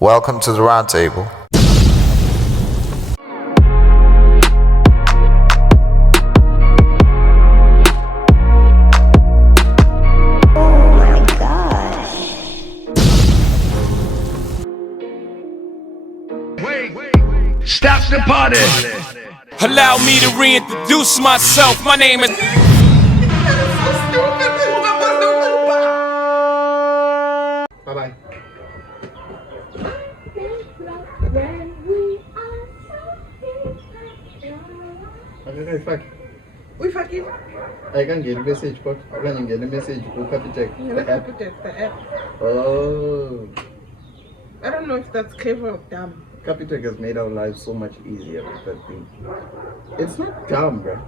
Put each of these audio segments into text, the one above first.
Welcome to the round table. Stop the party. Allow me to reintroduce myself. My name is. Bye bye. Okay, fuck. We fucking. I can't get a message, but I can't get a message. Go Capitec. The app. Oh. I don't know if that's clever or dumb. Capitec has made our lives so much easier with that thing. It's not dumb, bro.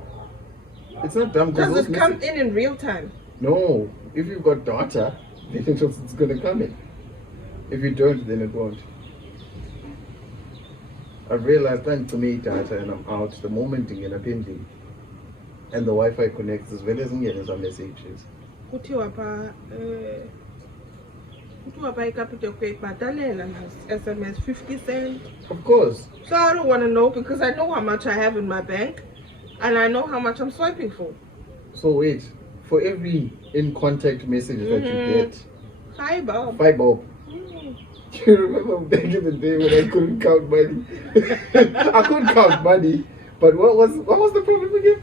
It's not dumb. Does it come in real time? No. If you've got data, then it's gonna come in. If you don't, then it won't. I've realized that to me data and I'm out the moment you get a pending and the Wi-Fi connects as well as some messages. SMS 50 cents. Of course. So I don't want to know because I know how much I have in my bank and I know how much I'm swiping for. So wait, for every in contact message that you get, Fiber. Do you remember back in the day when I couldn't count money? I couldn't count money, but what was the problem again?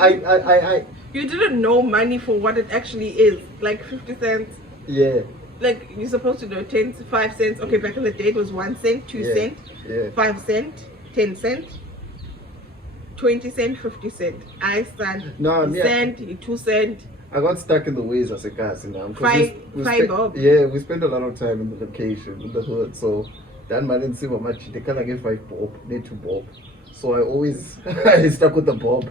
I You didn't know money for what it actually is, like 50 cents. Yeah. Like you're supposed to know 10, 5 cents. Okay, back in the day it was 1 cent, 2 cent, 5 cent, 10 cent, 20 cent, 50 cent. I stand cent, 2 cent. I got stuck in the ways as a gas now. We spent a lot of time in the location, in the hood. So that man didn't see what much. They can't get 5 bob, need 2 bob. So I always I stuck with the bob.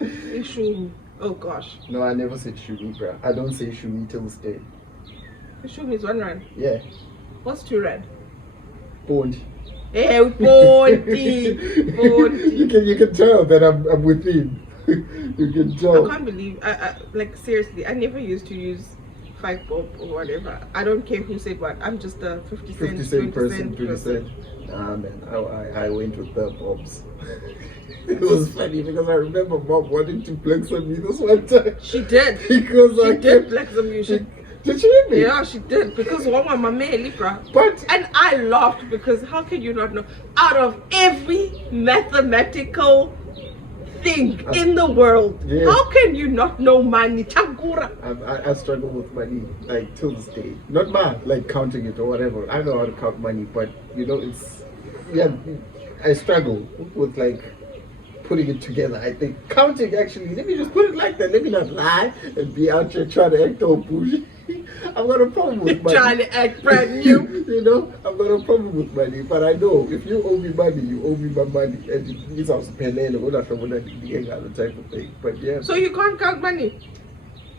Shumi. Oh gosh. No, I never said shumi, bro. I don't say shumi till this day. Shumi is 1 rand. Yeah. What's 2 rand? Bondi. Hey, Bondi. You can tell that I'm with him. You can tell. I can't believe. I like seriously. I never used to use 5 bob or whatever. I don't care who said what. I'm just a 50 cent person, 20 cent. Nah, man. I went with the bobs. It was funny because I remember Mom wanting to flex on me this one time. She did. Because she did flex on you. Did she hear me? Yeah, she did. Because one of my man, Libra. But and I laughed because how can you not know? Out of every mathematical thing in the world, how can you not know money? Chagura. I struggle with money like till this day. Not like counting it or whatever. I know how to count money, but it's I struggle with like putting it together. I think counting actually, let me just put it like that. Let me not lie and be out here trying to act all bougie. I've got a problem with money. Trying to act brand new. You know, I've got a problem with money, but I know if you owe me money, you owe me my money. And it's also penel or other type of thing. But yeah. So you can't count money?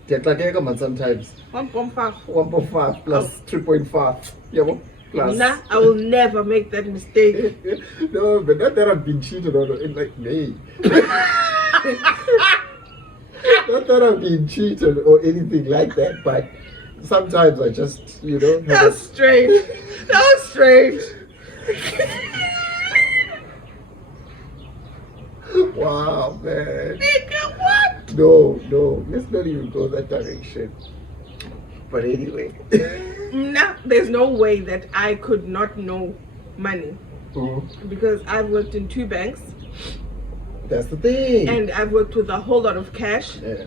Sometimes. 1.5. 1.5 plus 3.5. Yeah, plus. Nah, I will never make that mistake. No, but not that I've been cheated on in like May. Not that I've been cheated or anything like that, but sometimes I just, That's strange. That's strange. Wow, man. Nigga, what? No. Let's not even go that direction. But anyway. Nah, there's no way that I could not know money. Because I've worked in 2 banks. That's the thing. And I've worked with a whole lot of cash. Yeah.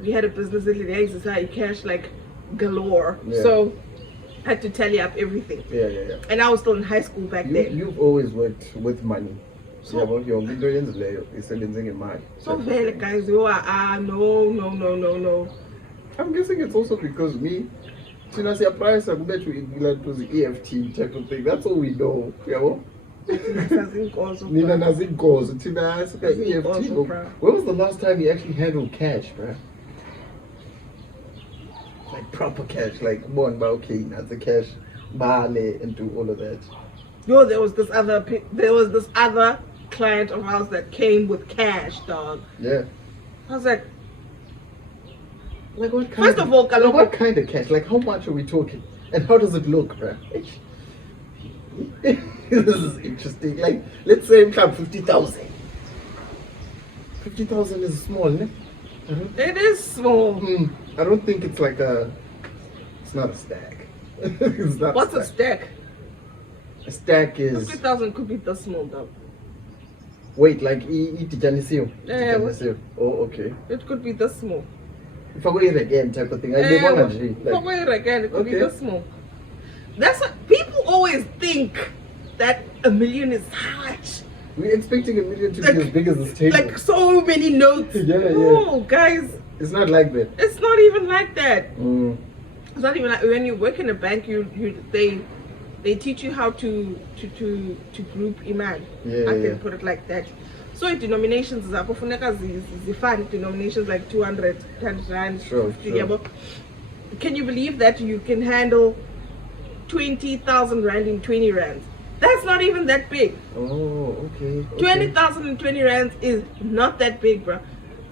We had a business in the society, cash like galore. Yeah. So I had to tally up everything. Yeah. And I was still in high school back then. You've always worked with money. So your millions is selling in money. So very guys, no. I'm guessing it's also because me, Tina price I bet you it was the EFT type of thing. That's all we know. Nina doesn't go. So Tina EFT. When was the last time you actually handled cash, bruh? Like proper cash, like one okay, that's the cash, bale and do all of that. Yo, there was this other client of ours that came with cash, dog. Yeah. I was like, Like what kind? First of all, like what kind of cash? Like how much are we talking? And how does it look, bruh? This is interesting. Like, let's say club 50,000. 50,000 is small, ne? It is small. I don't think it's like a. It's not a stack. It's not. What's a stack? A stack is 50,000 could be the small though. Wait, like Janisio. Yeah. Oh, okay. It could be the small. If I go here again, type of thing. I live on a G. If I go here again, it could be the small. That's what people always think, that $1 million is much. We're expecting $1 million to be as big as this table. Like so many notes. No, guys. It's not like that. It's not even like that. It's not even like when you work in a bank. They teach you how to group iman. I can put it like that. So denominations are the fund denominations like 200, 10 rand, 50. Sure. Can you believe that you can handle 20,000 rand in 20 rands? That's not even that big. Oh, okay. 20,000 in 20 rands is not that big, bro.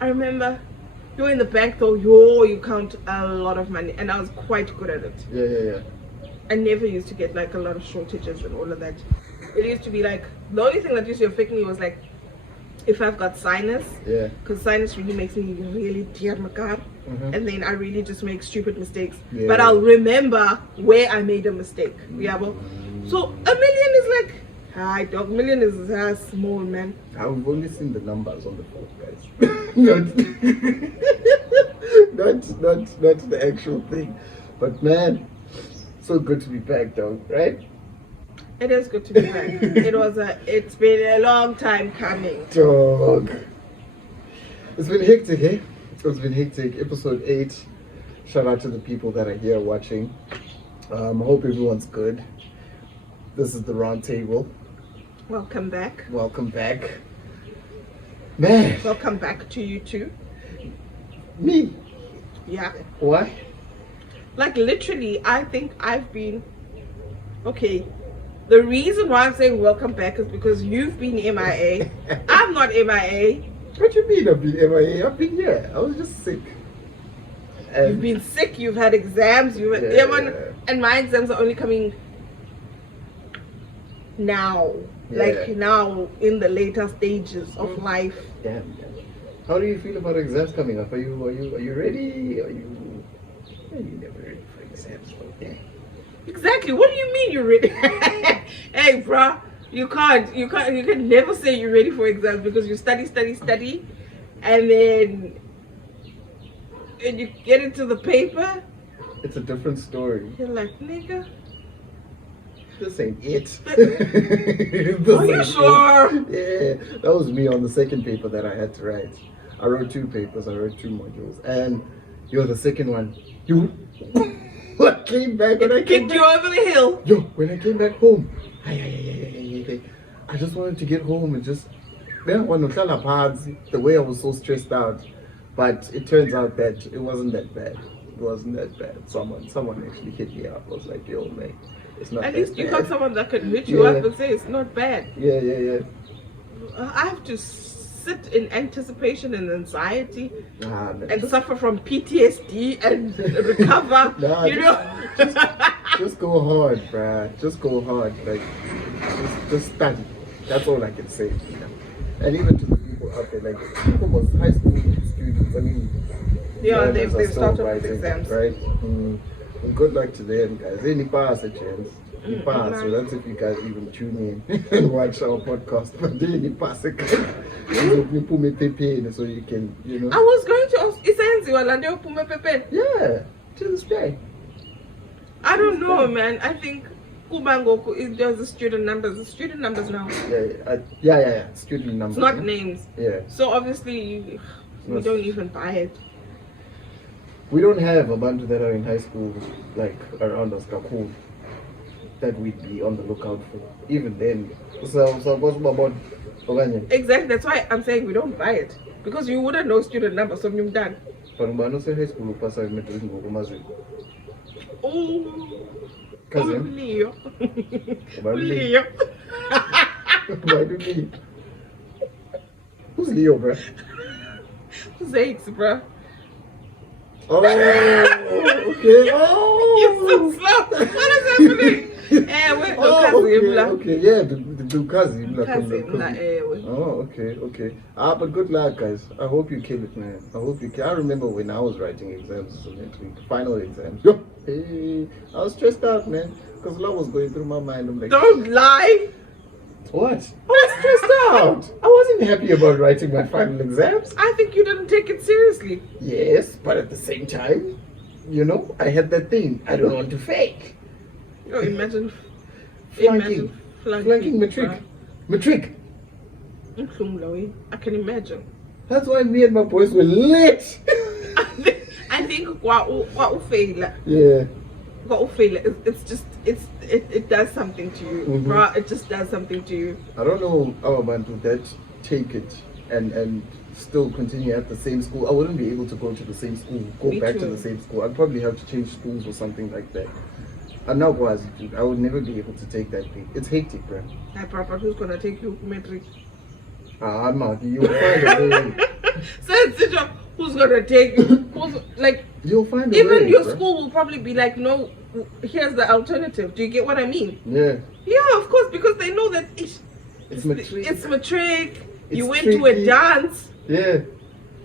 I remember you're in the bank though, you count a lot of money, and I was quite good at it. Yeah. I never used to get like a lot of shortages and all of that. It used to be like, the only thing that used to affect me was like, if I've got sinus, because sinus really makes me really dear my car, and then I really just make stupid mistakes. But I'll remember where I made a mistake. So $1 million is like, hi dog, $1 million is small, man. I've only seen the numbers on the phone, guys. not the actual thing. But man, so good to be back, dog, right? It is good to be back. It's been a long time coming. Dog. It's been hectic, eh? It's been hectic. Episode 8. Shout out to the people that are here watching. I hope everyone's good. This is the round table. Welcome back. Welcome back. Man. Welcome back to you too. Me? Yeah. Why? Like literally, I think I've been... Okay. The reason why I'm saying welcome back is because you've been MIA. I'm not MIA. What you mean I've been MIA? I've been here. I was just sick. You've been sick, you've had exams, and my exams are only coming now. Like now in the later stages of life. Damn. How do you feel about exams coming up? Are you ready? Are you never ready for exams? Okay. Exactly. What do you mean you're ready? Hey, bro, you can never say you're ready for exams because you study, and then you get into the paper. It's a different story. You're like, nigga, this ain't it. Are you sure? Yeah, that was me on the second paper that I had to write. I wrote 2 papers. I wrote 2 modules, and you're the second one. I came back when I came back. You over the hill. Yo, when I came back home, I just wanted to get home and just the way I was so stressed out. But it turns out that it wasn't that bad. It wasn't that bad. Someone actually hit me up. I was like, yo, man, it's not At that least you bad. got someone that could hit you up and say it's not bad. Yeah. I have to sit in anticipation and anxiety and suffer from PTSD and recover. Just go hard, bruh. Just go hard. Like, just study. That's all I can say. You know? And even to the people out there, like almost high school students. I mean, they've started with exams, right? Well, good luck to them, guys. They pass a chance. You pass, so that's if you guys even tune in and watch our podcast. But then you pass a you put me pepe so you can, you know. I was going to ask, yeah, to this day. I don't know, man. I think Kubangoku is just the student numbers. The student numbers now. Yeah. Student numbers. It's not names. Yeah. So obviously, we don't even buy it. We don't have a bunch that are in high school, like around us, cool, that we'd be on the lookout for. Even then. So what's about Exactly. That's why I'm saying we don't buy it. Because you wouldn't know student numbers, so you're done. High school cousin. Leo. Leo. Why do Leo? Who's Leo, bro? Zakes, bro. Oh, okay. Oh. You're so slow. What is happening? Wait, Okay. Yeah, the cousin. Oh, okay. But good luck, guys. I hope you kill it, man. I hope you kill. I remember when I was writing exams next week, final exams. Hey, I was stressed out, man, because love was going through my mind. I'm like, don't lie. What? I was stressed out. I wasn't happy about writing my final exams. I think you didn't take it seriously. Yes, but at the same time, I had that thing. I don't want to fake. Imagine flunking matric. I can imagine. That's why me and my boys were lit. I think what fail. Yeah. What fail. It's just it does something to you, bruh. It just does something to you. I don't know how a man would that take it and still continue at the same school. I wouldn't be able to go to the same school, back to the same school. I'd probably have to change schools or something like that. And now, I would never be able to take that thing. It's hectic, bro. Hi, Papa, who's gonna take you metric? Man, you'll find a way. So who's gonna take you? You'll find a way. Even your school will probably be like, no, here's the alternative. Do you get what I mean? Yeah. Yeah, of course, because they know that it's matric. You went tricky. to a dance. Yeah.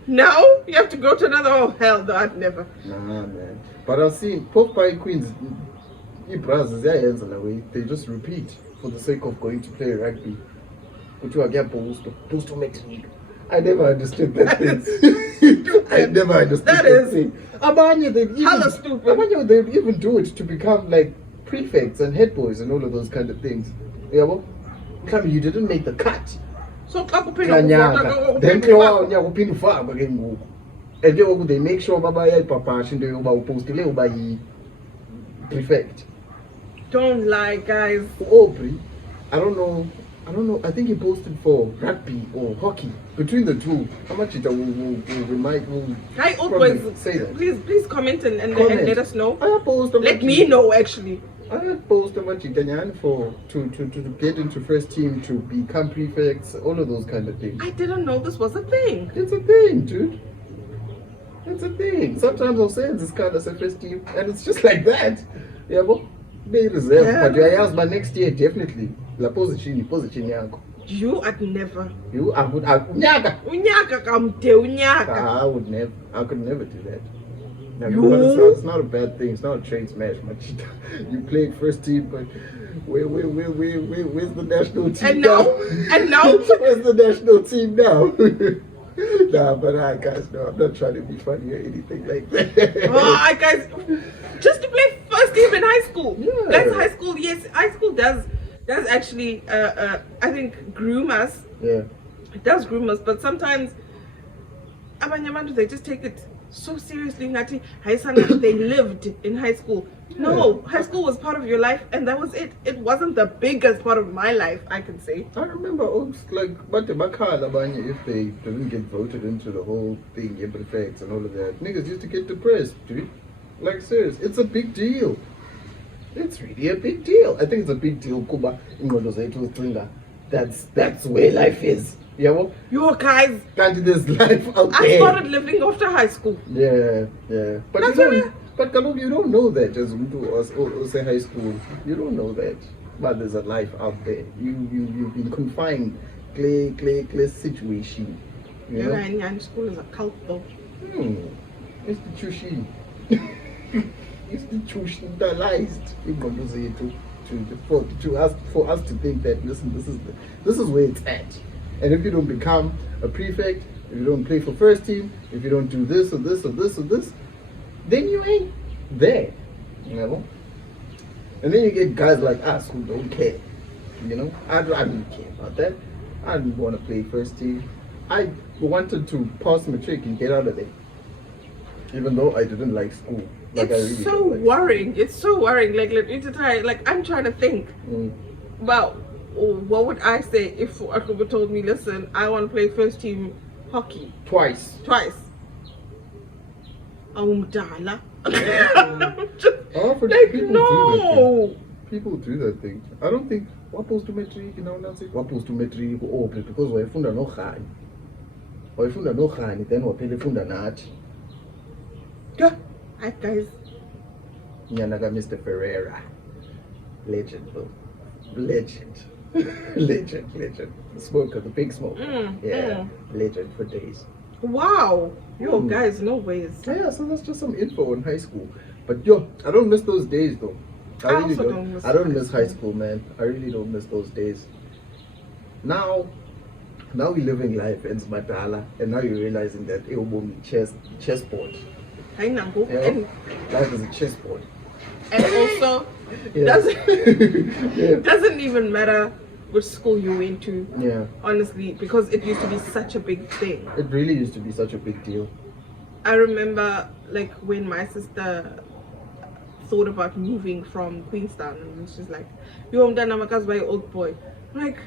Now you have to go to another. Oh hell, no, I'd never. Nah, man. But I've seen Pop Pie Queens. They just repeat for the sake of going to play rugby. I never understood that thing. I never understood that thing. Abanye, they'd even do it to become like prefects and head boys and all of those kind of things. Yeah, well, you didn't make the cut. So then and they make sure Baba prefect. Don't lie, guys. Aubrey, I don't know. I think he posted for rugby or hockey. Between the two, how much it will Hi, Aubrey. Say that. Please comment and let us know. I post let me know actually. I post how much for to get into first team, to become prefects, all of those kind of things. I didn't know this was a thing. It's a thing, dude. It's a thing. Sometimes I'll say this kind of first team, and it's just like that. Yeah, but be reserved. Yeah. But I ask my next year definitely. La position yango. You I'd never. You I would unyaka. I would never. I could never do that. No, it's not a bad thing. It's not a train smash. You play first team, but where's the national team And now? Where's the national team now? Nah, but guys, no, I'm not trying to be funny or anything like that. Oh, guys, just to play first team in high school. Yeah. That's high school. Yes, high school does actually, I think, groom us. Yeah. It does groom us, but sometimes, they just take it so seriously. They lived in high school. No, high school was part of your life, and that was it. It wasn't the biggest part of my life, I can say. I remember, if they didn't get voted into the whole thing, prefects and all of that, niggas used to get depressed, dude. Like, serious, it's a big deal. It's really a big deal. I think it's a big deal, Kuba. That's where life is. Yeah, well, you guys, there's life out there. I started living after high school. Yeah. But you don't know that as or say high school. You don't know that. But there's a life out there. You've been confined, clay situation. You know? And school is a cult though. Institution. Institutionalized. For us to think that listen, this is where it's at. And if you don't become a prefect, if you don't play for first team, if you don't do this or this or this or this, then you ain't there. You know? And then you get guys like us who don't care. You know? I didn't care about that. I didn't want to play first team. I wanted to pass matric and get out of there. Even though I didn't like school. It's so worrying. It's so worrying. Like I'm trying to think about what would I say if Akuba told me, listen, I want to play first team hockey. Twice. Dala. People do that thing. I don't think wapos to matric, wapos to matric because wayefunda no khani. Then waphele funda nathi. Yeah. Hi guys. Nyanaga Mr. Ferreira. Legend, bro. Legend. Legend. Smoker, the big smoke. Legend for days. Wow. Yo, guys, no ways. Yeah, so that's just some info on high school. But yo, I don't miss those days though. I really don't. I don't miss high school, man. I really don't miss those days. Now we're living life in Madala, and now you're realizing that it will be chessboard. I know. Life is a chessboard. And also, doesn't even matter which school you went to. Yeah. Honestly, because it used to be such a big thing. It really used to be such a big deal. I remember, like, when my sister thought about moving from Queenstown, and she's like, "Yo, I'm done. I'm a old boy." I'm like,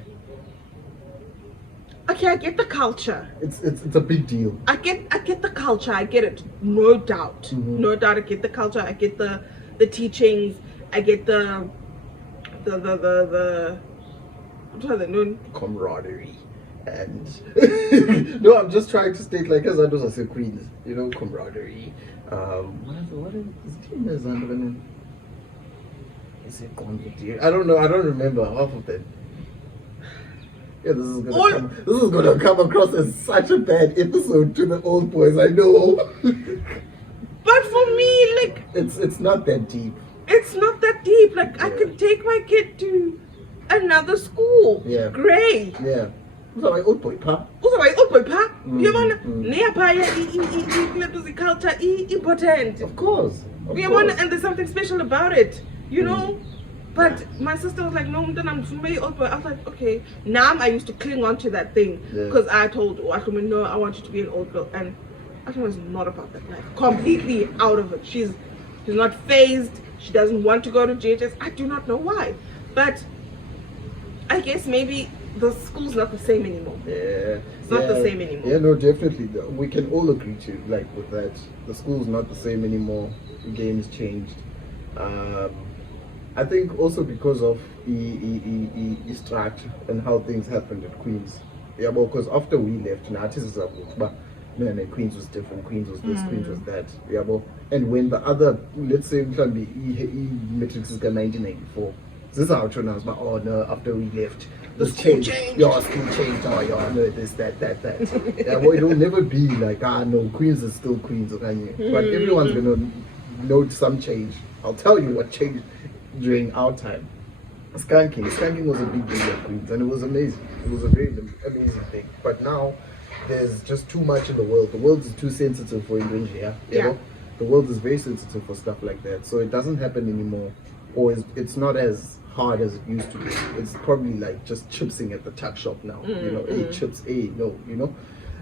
okay, I get the culture. It's a big deal. I get the culture. I get it. No doubt. No doubt. I get the culture. I get the teachings. I get the what are they known? Camaraderie. And no, I'm just trying to state, like, as I do say Queens, you know, camaraderie. What is the team is under the name? Is it Convict? I don't know. I don't remember half of them. Yeah, this is gonna come across as such a bad episode to the old boys, I know. But for me, like, it's not that deep. It's not that deep. Like, I can take my kid to another school. Yeah. Great. Yeah. Also my old boy pa. You want the culture important. Of course. And there's something special about it, you know? But my sister was like, no, I'm very old boy. I was like, okay. Now I used to cling on to that thing because I told Atuma, no, I want you to be an old girl. And Atuma is not about that life. Completely out of it. She's not phased. She doesn't want to go to JHS. I do not know why. But I guess maybe the school's not the same anymore. Yeah. It's not the same anymore. Yeah, no, definitely. We can all agree to, like, with that. The school's not the same anymore. The game's changed. I think also because of the structure and how things happened at Queens. Yeah, well, because after we left, artists are but man, Queens was different. Queens was this, Queens was that. Yeah, well, and when the other, let's say, metrics is 1994. This is how it was, but oh no, after we left, the school changed. Yeah, school changed. Oh yeah, no, this, that. Yeah, well, it'll never be like, no, Queens is still Queens, okay? But everyone's gonna note some change. I'll tell you what changed during our time. Skanking was a big deal at Queens, and it was amazing. It was a very amazing thing. But now there's just too much in the world. The world is too sensitive for Indonesia. You know? The world is very sensitive for stuff like that, so it doesn't happen anymore, or it's not as hard as it used to be. It's probably like just chipsing at the tuck shop now. You know, chips, no, you know.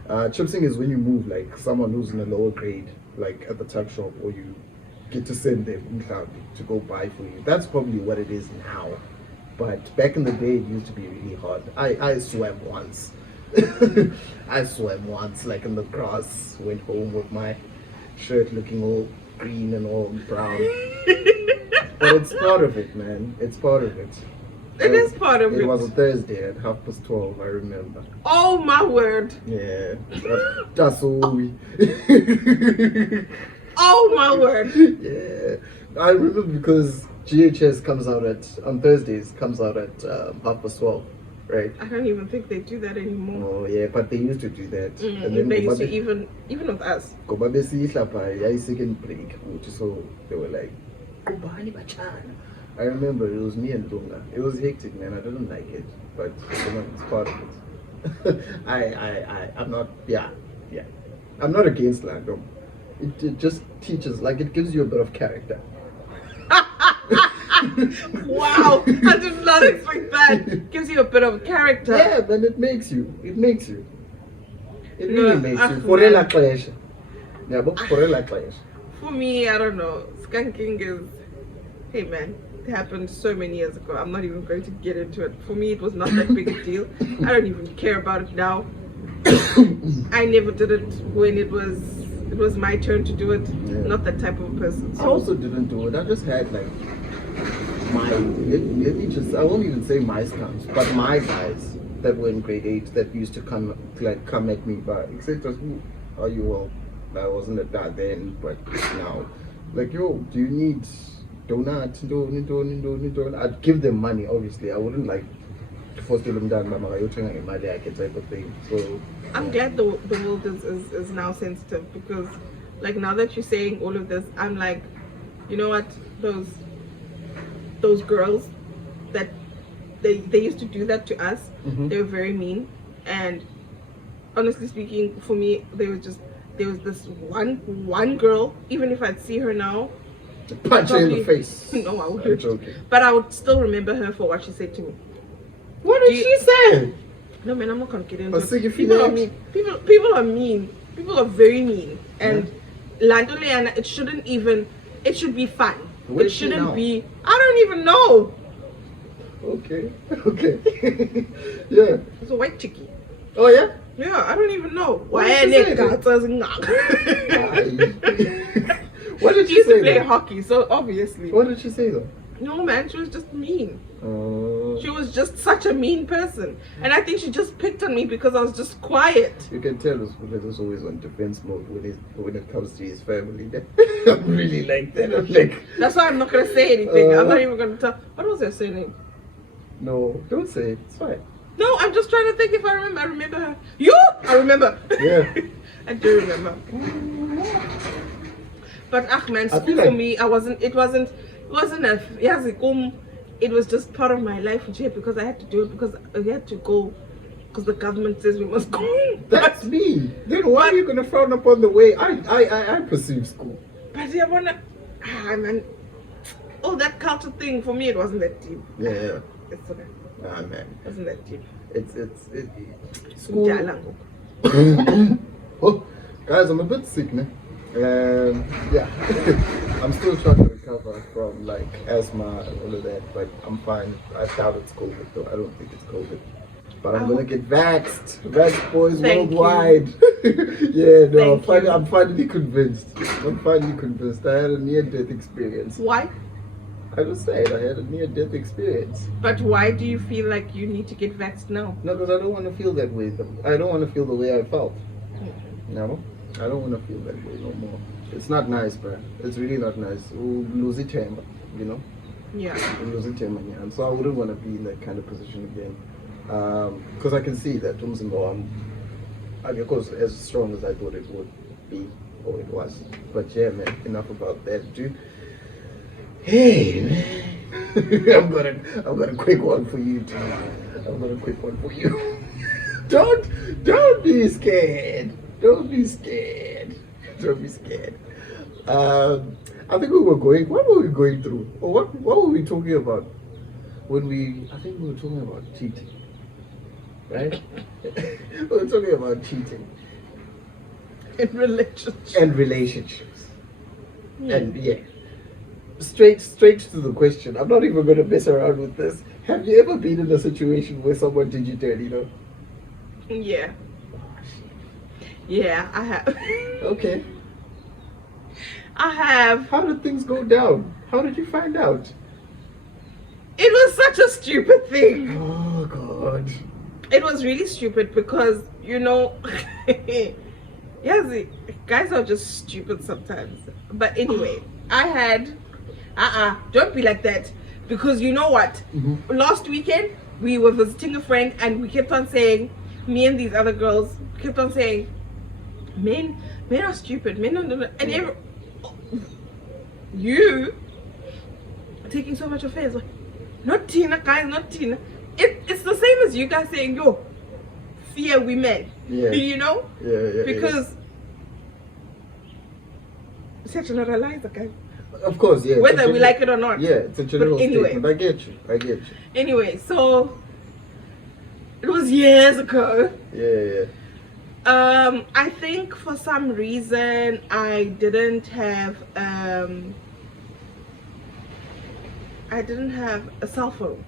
Chipsing is when you move like someone who's in a lower grade, like at the tuck shop, or you get to send them to go buy for you. That's probably what it is now. But back in the day, it used to be really hard. I swam once. I swam once, like in the grass. Went home with my shirt looking all green and all brown. But it's part of it, man. It's part of it. It is part of it. It was a Thursday at 12:30, I remember. Oh my word. Yeah. That's all we. Oh my word. Yeah. I remember because GHS on Thursdays comes out at 12:30, right? I don't even think they do that anymore. Oh yeah, but they used to do that. And then they used to even with us. Second break, so they were like, I remember it was me and Lunga. It was hectic, man. I didn't like it, but you know, it's part of it. I'm not, I'm not against Landom. It just teaches, like, it gives you a bit of character. Wow, I did not expect that. Gives you a bit of character. Yeah, but it makes you. It makes you. It really makes you. For relaxation. Yeah, but for relaxation. For me, I don't know. Skanking is, hey man, it happened so many years ago. I'm not even going to get into it. For me, it was not that big a deal. I don't even care about it now. I never did it when it was my turn to do it. Yeah. Not that type of a person. So. I also didn't do it. I just had like let me just, I won't even say my scouts, but my guys that were in grade 8 that used to come at me, but etc. Who are you all? I wasn't a dad then, but now, like, yo, do you need donuts? I'd give them money, obviously. I wouldn't like force them down by my money, I can type of thing. So I'm glad the world is now sensitive, because like now that you're saying all of this, I'm like, you know what, those girls that they used to do that to us, they were very mean. And honestly speaking, for me, there was this one girl, even if I'd see her now, punch her in the face. No, I wouldn't. But I would still remember her for what she said to me. What did she say? No man, I'm not gonna get into it. People are mean. People are mean. People are very mean. And Landole, it shouldn't even. It should be fun. It shouldn't be. I don't even know. Okay. Yeah. It's a white chickie. Oh yeah. Yeah, I don't even know. What did she used to say? Play hockey, so obviously. What did she say though? No man, she was just mean. She was just such a mean person, and I think she just picked on me because I was just quiet. You can tell us because he's always on defense mode when it comes to his family. I'm really like that. I'm like. That's why I'm not gonna say anything. I'm not even gonna tell. What was her surname? No, don't say it. It's fine. No, I'm just trying to think if I remember. I remember her. I remember. Yeah. I do remember. But man, school for me, it wasn't a it was just part of my life because I had to do it, because I had to go because the government says we must go. That's me. Then why are you gonna frown upon the way I perceive school? But I wanna man, that culture thing for me, it wasn't that deep. Yeah. It's okay. Nah man. It wasn't that deep. It's school. Oh, guys, I'm a bit sick, man. Yeah. I'm still trying to recover from like asthma and all of that, but I'm fine. I doubt it's COVID though. I don't think it's COVID. But I'm gonna get vaxxed. Vaxxed boys worldwide. Yeah, no, I'm finally convinced. I had a near-death experience. Why? I just said I had a near-death experience. But why do you feel like you need to get vaxxed now? No, because I don't want to feel that way. I don't want to feel the way I felt. No, I don't want to feel that way no more. It's not nice, bro. It's really not nice. We'll lose it, you know? Yeah. We'll lose it, and so I wouldn't want to be in that kind of position again. Because I can see that of course, as strong as I thought it would be, or it was. But yeah, man, enough about that, dude. Hey, man. I've got a quick one for you, dude. Don't be scared. Don't be scared. I think what were we going through? Or what were we talking about? I think we were talking about cheating. Right? We were talking about cheating. In relationships. And relationships. And yeah. Straight to the question. I'm not even going to mess around with this. Have you ever been in a situation where someone did you dirty, though? Yeah. Yeah, I have. Okay. I have. How did things go down? How did you find out? It was such a stupid thing. Oh, God. It was really stupid because, yes, guys are just stupid sometimes. But anyway, I had, don't be like that. Because you know what? Last weekend, we were visiting a friend and we kept on saying, me and these other girls kept on saying, men are stupid. Men don't do that. And you are taking so much offense. Like, not Tina, guys, not Tina. It's the same as you guys saying, yo, fear women. Yeah. Yeah. Because such a generalizer, guys. Of course, yeah. Whether we like it or not. Yeah, it's a general statement. I get you. Anyway, so it was years ago. Yeah. I think for some reason I didn't have a cell phone.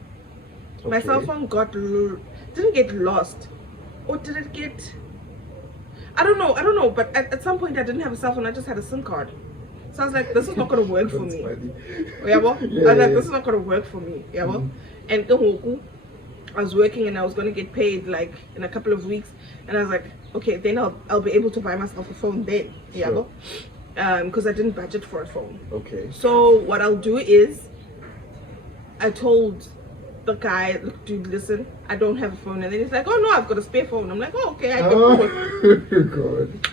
Okay. My cell phone didn't get lost, or did it get? I don't know. But at some point I didn't have a cell phone. I just had a SIM card. So I was like, this is not gonna work for me. I was like, this is not gonna work for me. And I was working and I was gonna get paid like in a couple of weeks, And I was like, okay, then I'll be able to buy myself a phone then. Yeah. Because I didn't budget for a phone. Okay. So what I'll do is, I told the guy, look, dude, listen, I don't have a phone. And then he's like, oh no, I've got a spare phone. I'm like, oh, okay, I can God.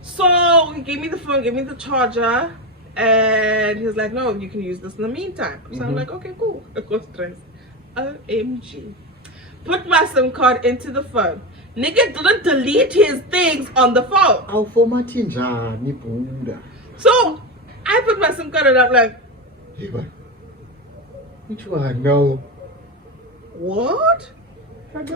So he gave me the phone, gave me the charger, and he was like, no, you can use this in the meantime. So I'm like, okay, cool. I got stressed. OMG. Put my SIM card into the phone. Nigga didn't delete his things on the phone. So I put my SIM card and I'm like, hey, man. Which one? No. What? So at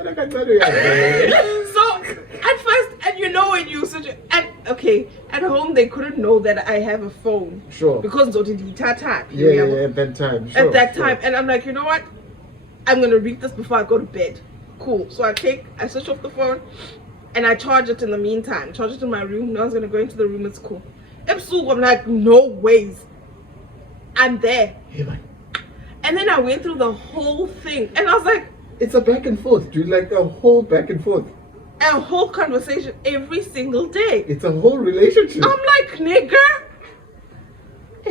first, and you know when you such and okay, at home they couldn't know that I have a phone. Sure. Because at that time. Yeah, at that time. Sure, at that time. And I'm like, you know what? I'm gonna read this before I go to bed. Cool. So I switch off the phone and I charge it in the meantime. Charge it in my room. No one's gonna go into the room, it's cool. I'm like, no ways. I'm there. Hey, man. And then I went through the whole thing and I was like, it's a back and forth, dude, like a whole back and forth. A whole conversation every single day. It's a whole relationship. I'm like, nigga,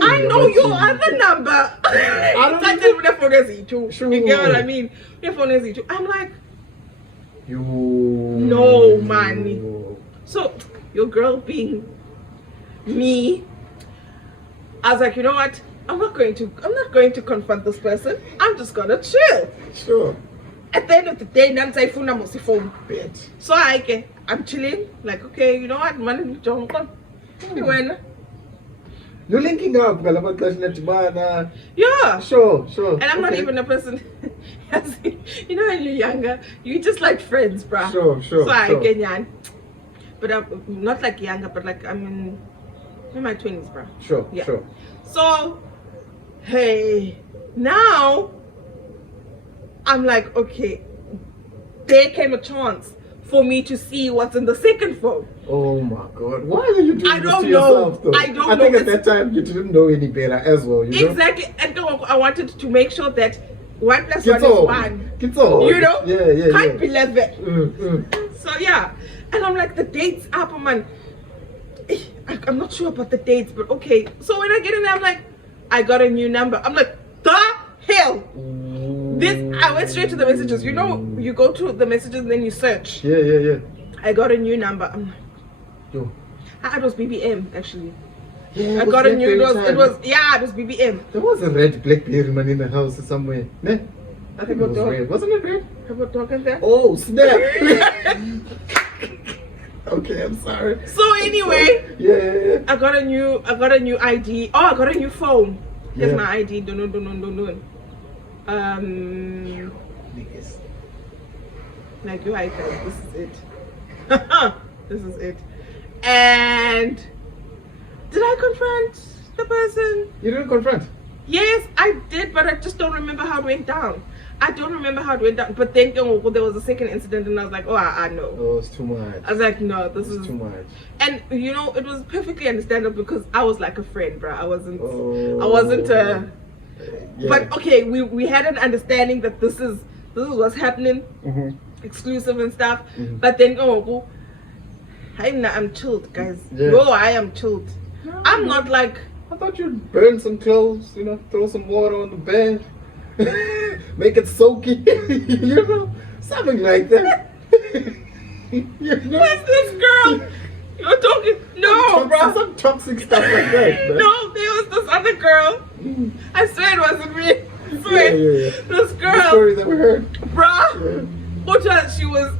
I know your other number. I don't sure. You get what I mean? Your phone is E2. I'm like, no, man. So your girl being me, I was like, you know what? I'm not going to confront this person. I'm just gonna chill. Sure. At the end of the day, phone. So I'm chilling, like, okay, you know what, man, when you're linking up, yeah, sure. And I'm not even a person. You know, when you're younger, you just like friends, bruh. Sure. So I get young, but I'm not like younger, but like I'm in my 20s, bruh. Sure. So, hey, now I'm like, okay, there came a chance for me to see what's in the second phone. Oh my God. Why are you doing this to yourself, though? I don't know. I think at that time you didn't know any better as well, you know? Exactly. And I wanted to make sure that 1 + 1 is 1. You know? Yeah. Can't believe it. So yeah. And I'm like, the dates up, man. I'm not sure about the dates, but okay. So when I get in there, I'm like, I got a new number. I'm like, the hell? I went straight to the messages. You know, you go to the messages and then you search. Yeah. I got a new number. I'm like, yo. It was BBM actually. Yeah, I got a new. It was BBM. There was a red BlackBerry man in the house somewhere. Ne? I think it was red. Wasn't it red? Have we talking there? Oh snap! Okay, I'm sorry. So anyway, yeah. I got a new ID. Oh, I got a new phone. Here's my ID. Don't. Niggas. Like you iPad. This is it. This is it. And did I confront the person? You didn't confront? Yes, I did, but I just don't remember how it went down. But then there was a second incident and I was like, oh, I know. Oh, it's too much. I was like, no, this is too much. And you know, it was perfectly understandable because I was like a friend, bro. I wasn't yeah. But okay, we had an understanding that this is what's happening, exclusive and stuff. But then I'm chilled, guys. Yeah. No, I am chilled. No, I'm not like. I thought you'd burn some clothes, you know, throw some water on the bed, make it soaky, you know, something like that. You know? What's this girl? You're talking? No, bro. Some toxic stuff like that. Man. No, there was this other girl. I swear it wasn't me. I swear. Yeah. This girl. The stories that we heard. Bruh. Yeah. She was.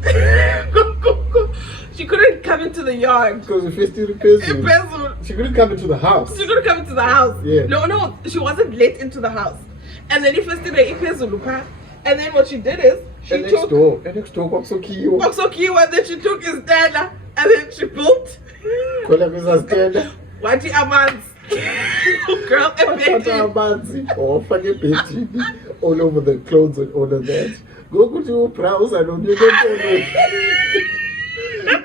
She couldn't come into the yard. Because of embezzled. She couldn't come into the house. Yeah. No, she wasn't let into the house. And then and then what she did is she took next door Boxokiwa, and then she took his dad and then she built Wati Amans. Girl, all over the clothes and all of that. Go to your browser and you don't know.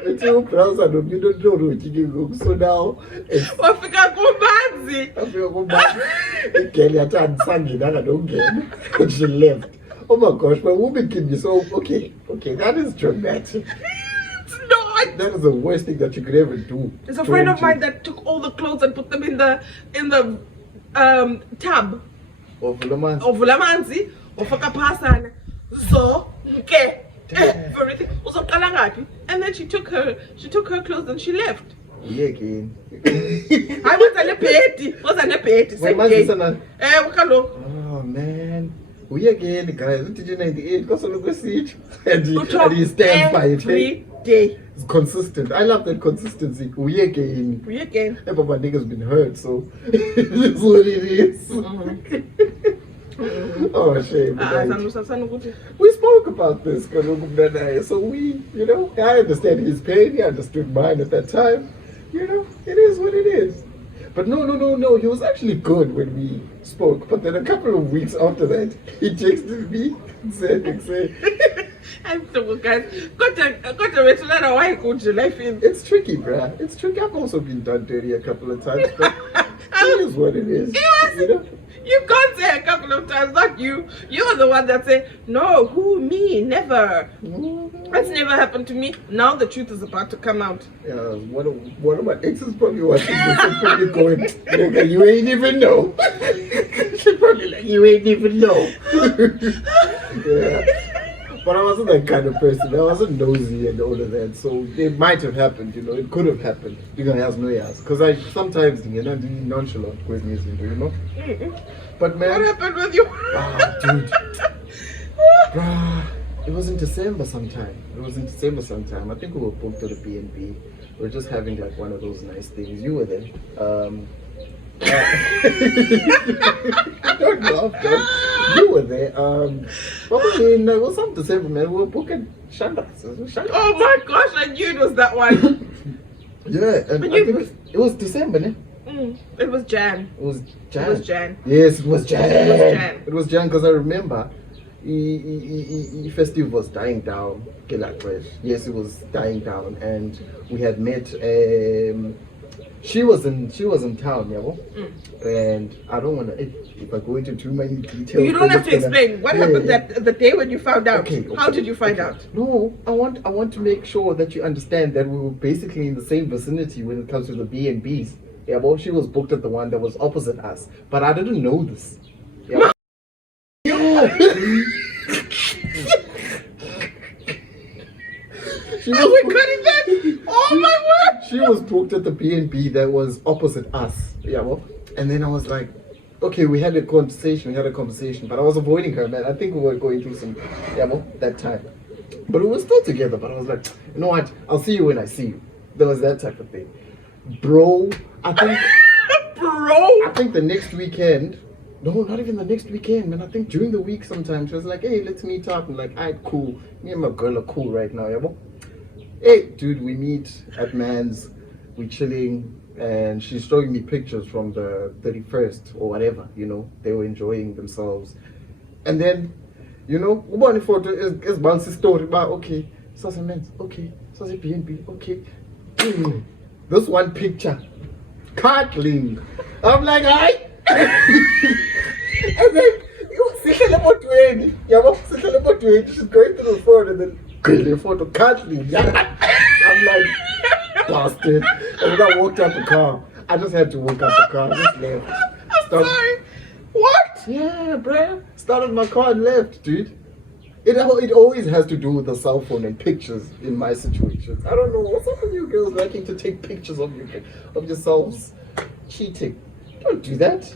It's your browser and you don't know what you go. So now it's Wafika Kumanzi. But she left. Oh my gosh, my woman can be so okay, that is dramatic. No, That is the worst thing that you could ever do. There's a friend of mine that took all the clothes and put them in the tub. Of Lamanzi. Of Lamanzi. Of Akapasana. So, okay. Everything. And then she took her clothes and she left. Yeah, again. I was on a petty. Oh man. We again, guys. Did you know the because of the siege? And he stands by it. Every day. It's consistent. I love that consistency. We again. Hey, but my nigga's been hurt, so it's what it is. Oh, shame. We spoke about this, so we, I understand his pain. He understood mine at that time. It is what it is. But no, he was actually good when we spoke. But then a couple of weeks after that, he texted me and said, I'm so guys. It's tricky, bruh. It's tricky. I've also been done dirty a couple of times, but it is what it is. You can't say a couple of times, not you. You're the one that said, no, who, me, never. That's never happened to me. Now the truth is about to come out. Yeah, one of my exes probably watching this and probably going, nigga, you ain't even know. She's probably like, you ain't even know. Yeah. But I wasn't that kind of person. I wasn't nosy and all of that. So it might have happened, it could have happened. Because I sometimes, nonchalant with music, But man. What happened with you? Dude. It was in December sometime. I think we were booked at a B&B. We were just having like one of those nice things. You were there. Don't laugh, don't. You were there. It was some December, man. We were booking Shandas. Oh my gosh, I knew it was that one. Yeah, and I think it was December, ne? It was Jan. It was Jan. Yes, it was Jan. It was Jan because I remember the festival was dying down. Yes, it was dying down, and we had met. She was in town, and I don't want to. If I go into too many details, you don't have to explain what happened that the day when you found out. Okay. How did you find out? No, I want to make sure that you understand that we were basically in the same vicinity when it comes to the B&Bs. Yeah, well, she was booked at the one that was opposite us, but I didn't know this. Yeah. Are we cutting that? Oh my word! She was booked at the B&B that was opposite us. Yeah, well, and then I was like, okay, we had a conversation, but I was avoiding her, man. I think we were going through some, that time. But we were still together, but I was like, you know what? I'll see you when I see you. There was that type of thing. Bro, I think the next weekend, no, not even the next weekend, man. I think during the week sometime, she was like, hey, let's meet up. I'm like, alright, cool. Me and my girl are cool right now, Hey, dude, we meet at Man's, we chilling, and she's showing me pictures from the 31st or whatever, they were enjoying themselves. And then, one photo is Bal's story about, okay, so Man's, okay, so B&B, okay. This one picture, cuddling. I'm like, hi. And then, she's going through the phone and then, the photo, cuddling. I'm like, bastard. And when I walked out the car, I just had to walk out the car. I just left. Sorry. What? Yeah, bruh. Started my car and left, dude. It always has to do with the cell phone and pictures in my situations. I don't know what's up with you girls liking to take pictures of yourselves cheating. Don't do that.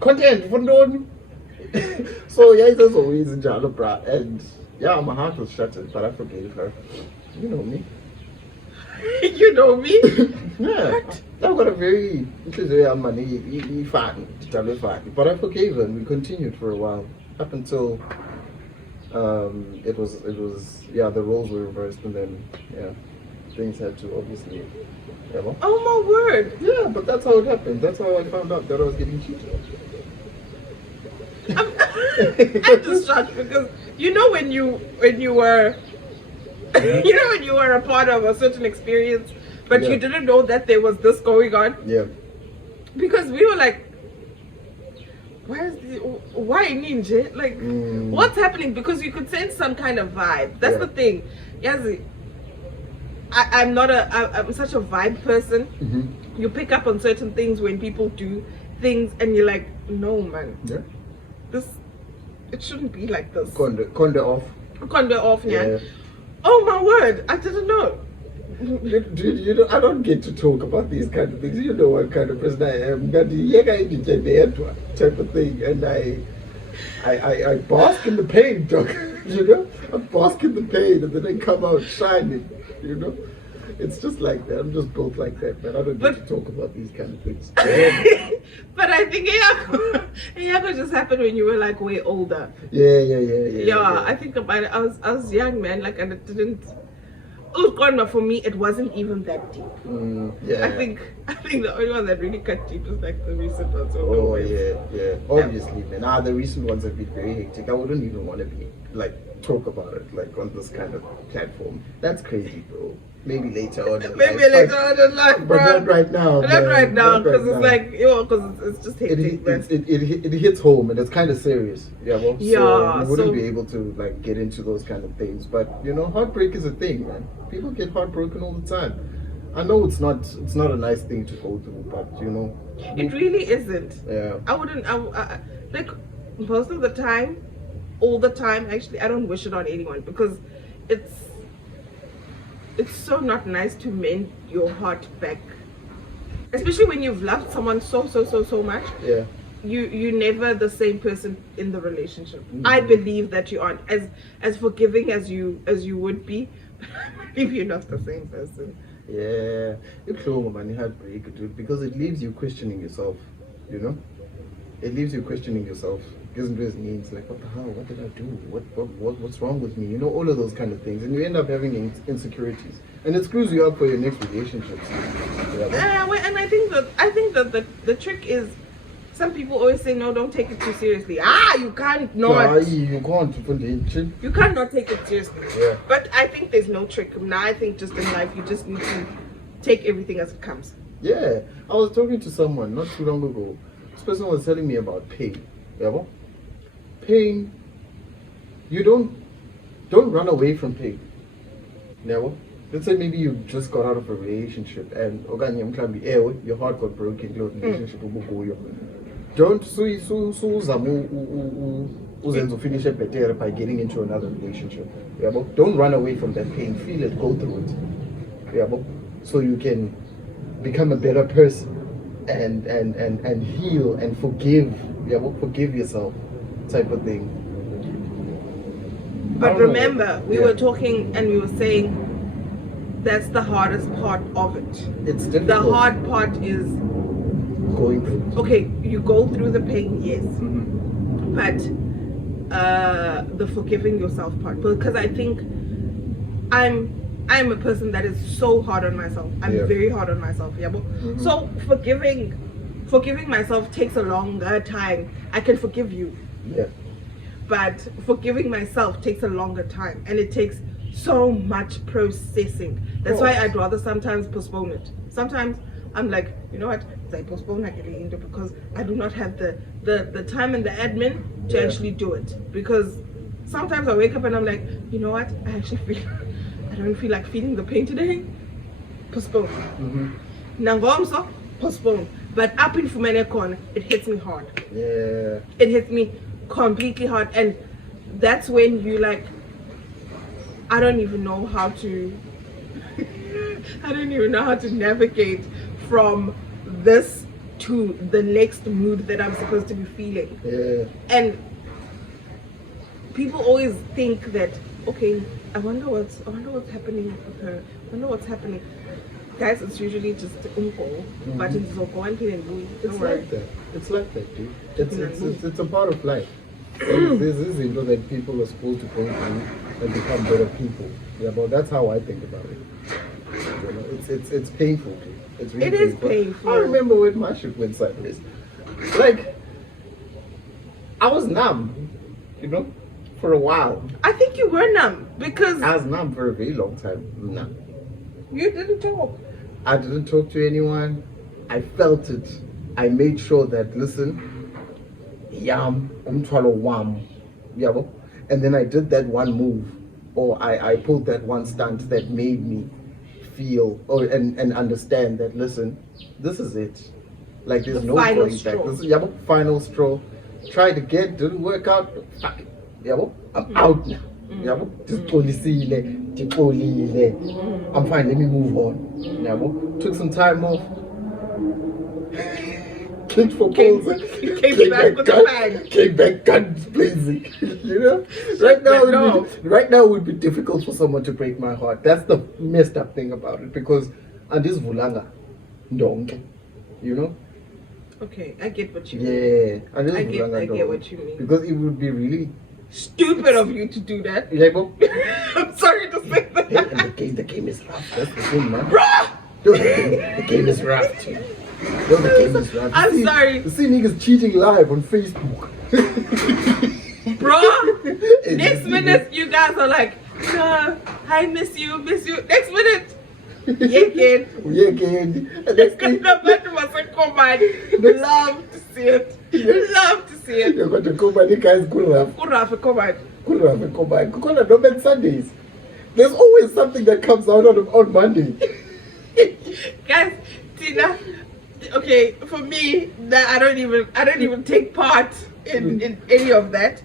Content. So yeah, that's always in Jalo, bruh. And yeah, my heart was shattered, but I forgave her. You know me. You know me? Yeah. What? I've got a very money, but I forgave her and we continued for a while. Up until it was the roles were reversed and then things had to obviously Oh my word. Yeah, but that's how it happened. That's how I found out that I was getting cheated. I'm just shocked because when you were when you were a part of a certain experience but you didn't know that there was this going on. Yeah. Because we were like, why ninja? Like what's happening? Because you could sense some kind of vibe. That's the thing. Yazi, I'm such a vibe person. You pick up on certain things when people do things and you're like, no man, it shouldn't be like this. Conde off, yeah. Oh my word, I didn't know. You know, I don't get to talk about these kind of things. You know what kind of person I am. Type of thing, and I bask in the pain, dog. You know, I bask in the pain, and then I come out shining. You know, it's just like that. I'm just built like that, man. I don't get to talk about these kind of things. But I think Eyako just happened when you were like way older. Yeah. I think about it. I was young, man. Like, and it didn't. Oh God, but for me, it wasn't even that deep. I think the only one that really cut deep is like the recent ones. Obviously, man. The recent ones have been very hectic. I wouldn't even want to be talk about it on this kind of platform. That's crazy, bro. Maybe later on in life. Later on in life, bro. But not right now. Not right now, because it's like, because it's just hectic. It hits home, and it's kind of serious. So we wouldn't be able to get into those kind of things. But heartbreak is a thing, man. People get heartbroken all the time. I know it's not a nice thing to go through, but it really isn't. Yeah. I wouldn't. Like most of the time, all the time. Actually, I don't wish it on anyone because it's so not nice to mend your heart back, especially when you've loved someone so much. Yeah. You're never the same person in the relationship. I believe that you aren't as forgiving as you would be. Maybe you're not the same person. Yeah, it's so man, heartbreak, dude, because it leaves you questioning yourself. It leaves you questioning yourself. Gives means like, what the hell? What did I do? What's wrong with me? All of those kind of things, and you end up having insecurities, and it screws you up for your next relationships. And I think that the trick is, some people always say, no, don't take it too seriously. You can't not. You can't. You can't not take it seriously. Yeah. But I think there's no trick. Now I think just in life, you just need to take everything as it comes. Yeah. I was talking to someone not too long ago. This person was telling me about pain. Yeah, pain. You don't run away from pain. Never. Let's say maybe you just got out of a relationship and your heart got broken, your relationship will go. Don't finish it better by getting into another relationship. Don't run away from that pain. Feel it, go through it. So you can become a better person and heal and forgive. Forgive yourself, type of thing. But remember, we were talking and we were saying that's the hardest part of it. It's difficult. The hard part is going through. Okay, you go through the pain, yes, but the forgiving yourself part, because I think I'm a person that is so hard on myself. I'm very hard on myself. So forgiving myself takes a longer time. I can forgive you, but forgiving myself takes a longer time, and it takes so much processing. That's why I'd rather sometimes postpone it. Sometimes I'm like, you know what, I postpone it because I do not have the time and the admin to actually do it. Because sometimes I wake up and I'm like, you know what, I don't feel like feeling the pain today. Postpone. Nangomso, postpone. But up in Fumenekon, it hits me hard. Yeah. It hits me completely hard, and that's when you like, I don't even know how to navigate from this to the next mood that I'm supposed to be feeling. Yeah. And people always think that, okay, I wonder what's happening with her. I wonder what's happening. Guys, it's usually just umko, but it's like that. It's like that, dude. It's a part of life. This is that people are supposed to go through and become better people. But that's how I think about it. It's painful, dude. It's really painful. I remember when my shit went sideways. Like, I was numb, for a while. I think you were numb because I was numb for a very long time. Numb. You didn't talk. I didn't talk to anyone. I felt it. I made sure that, listen, yam, umthwalo wam, yabo. And then I did that one move, or I pulled that one stunt that made me feel and understand that, listen, this is it. Like, there's no final going straw. back. This is final straw. Tried again, didn't work out. Fuck it. I'm out now. Just I'm fine, let me move on. Took some time off. Kicked for balls. Came back with a bang. Came back guns blazing. Right now it would be difficult for someone to break my heart. That's the messed up thing about it, because this vulanga ndonke, Okay, I get what you mean. Yeah, I get what you mean. Because it would be really stupid of you to do that. Yeah, bro. I'm sorry to say that. Hey, and the game is rough. That's the thing, man. Bruh! The game is rough, too. The game is rough. I'm sorry. You see niggas cheating live on Facebook. Bro, next minute you guys are like, I miss you. Next minute, yeah, next thing, love to see it. You're going to come by the guys, Good enough. Sundays. There's always something that comes out on Monday. Guys, Tina, okay, for me, that I don't even take part in any of that.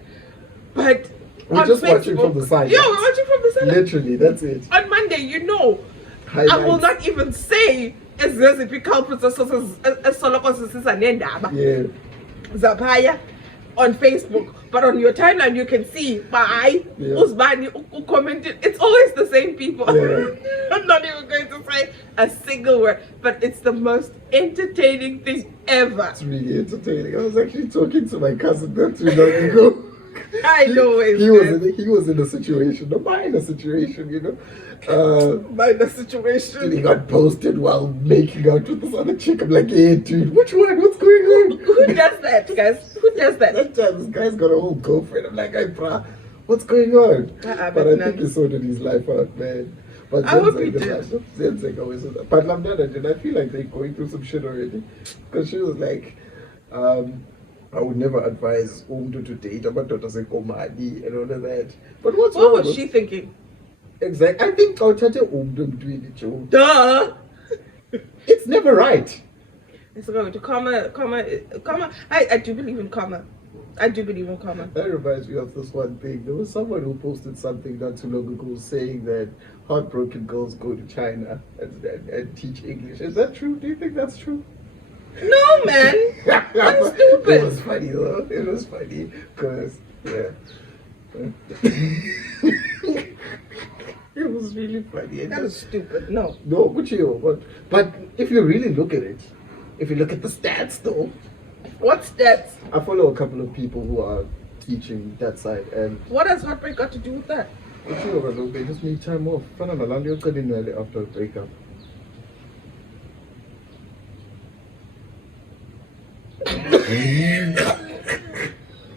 But we're just Facebook, watching from the side. Yeah, we're watching from the side. Literally, that's it. On Monday, highlights. I will not even say as recipe culprits as Yeah. Zapaya on Facebook, but on your timeline you can see Usbani who commented. It's always the same people. Yeah. I'm not even going to say a single word, but it's the most entertaining thing ever. It's really entertaining. I was actually talking to my cousin not too long ago. I know he was in a situation, a minor situation, minor situation. He got posted while making out with this other chick. I'm like, hey, dude, which one? What's going on? Who does that, guys? Who does that? That time, this guy's got a whole girlfriend. I'm like, hey, brah, what's going on? But I think he sorted his life out, man. But I hope he did. Zenzek always was. But Lamdana did. I feel like they're going through some shit already. Because she was like, I would never advise Umdu to date amadoda sekomali and all of that. But what was she thinking? Exactly. I think Kautate Umdu doing it, Joe. Duh! It's never right. It's going to comma. I do believe in comma. That reminds me of this one thing. There was someone who posted something not too long ago saying that heartbroken girls go to China and teach English. Is that true? Do you think that's true? No, man. That's stupid. It was funny though. It was funny because it was really funny. That was stupid. No, but if you really look at it, if you look at the stats though. What stats? I follow a couple of people who are teaching that side, and what has heartbreak got to do with that? They just need time off. After a breakup.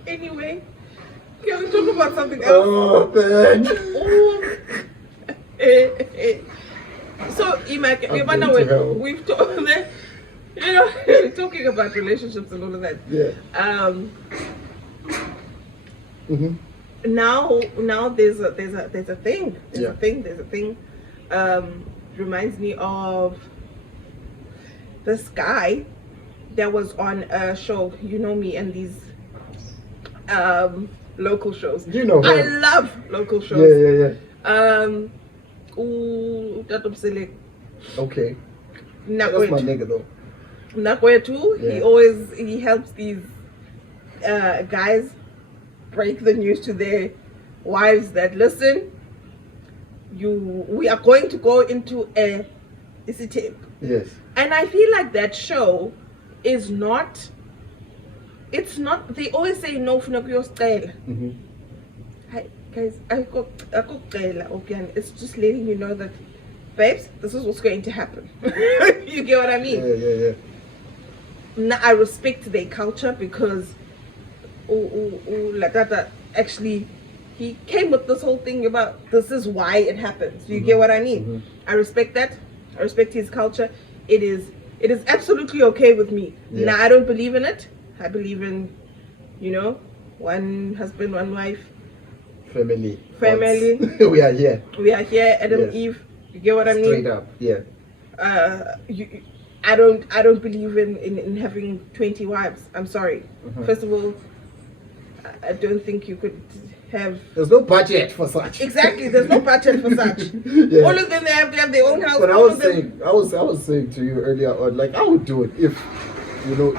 Anyway, can we talk about something else? Oh, man. So, we've talking about relationships and all of that. Yeah. Now there's a thing. There's a thing. Reminds me of this guy that was on a show. You know me and these local shows. You know her. I love local shows. Yeah. Okay. That's my nigga though. Nakwe too. Yeah. He helps these guys break the news to their wives that listen, we are going to go into a tape. Yes. And I feel like that show is not. It's not. They always say no for no style. Hi guys, I go okay. It's just letting you know that, babes, this is what's going to happen. You get what I mean? Yeah. Now I respect their culture because Latata actually he came with this whole thing about this is why it happens. You get what I mean? I respect that. I respect his culture. It is absolutely okay with me. Yeah. Now I don't believe in it. I believe in, one husband, one wife. Family. We are here. Yes. Eve. You get what I mean? Straight up, yeah. I don't believe in having 20 wives. I'm sorry. First of all, I don't think you could have. There's no budget for such. Exactly, there's no budget for such. Yeah. All of them, they have to have their own house. But I was saying to you earlier on, like I would do it if, you know,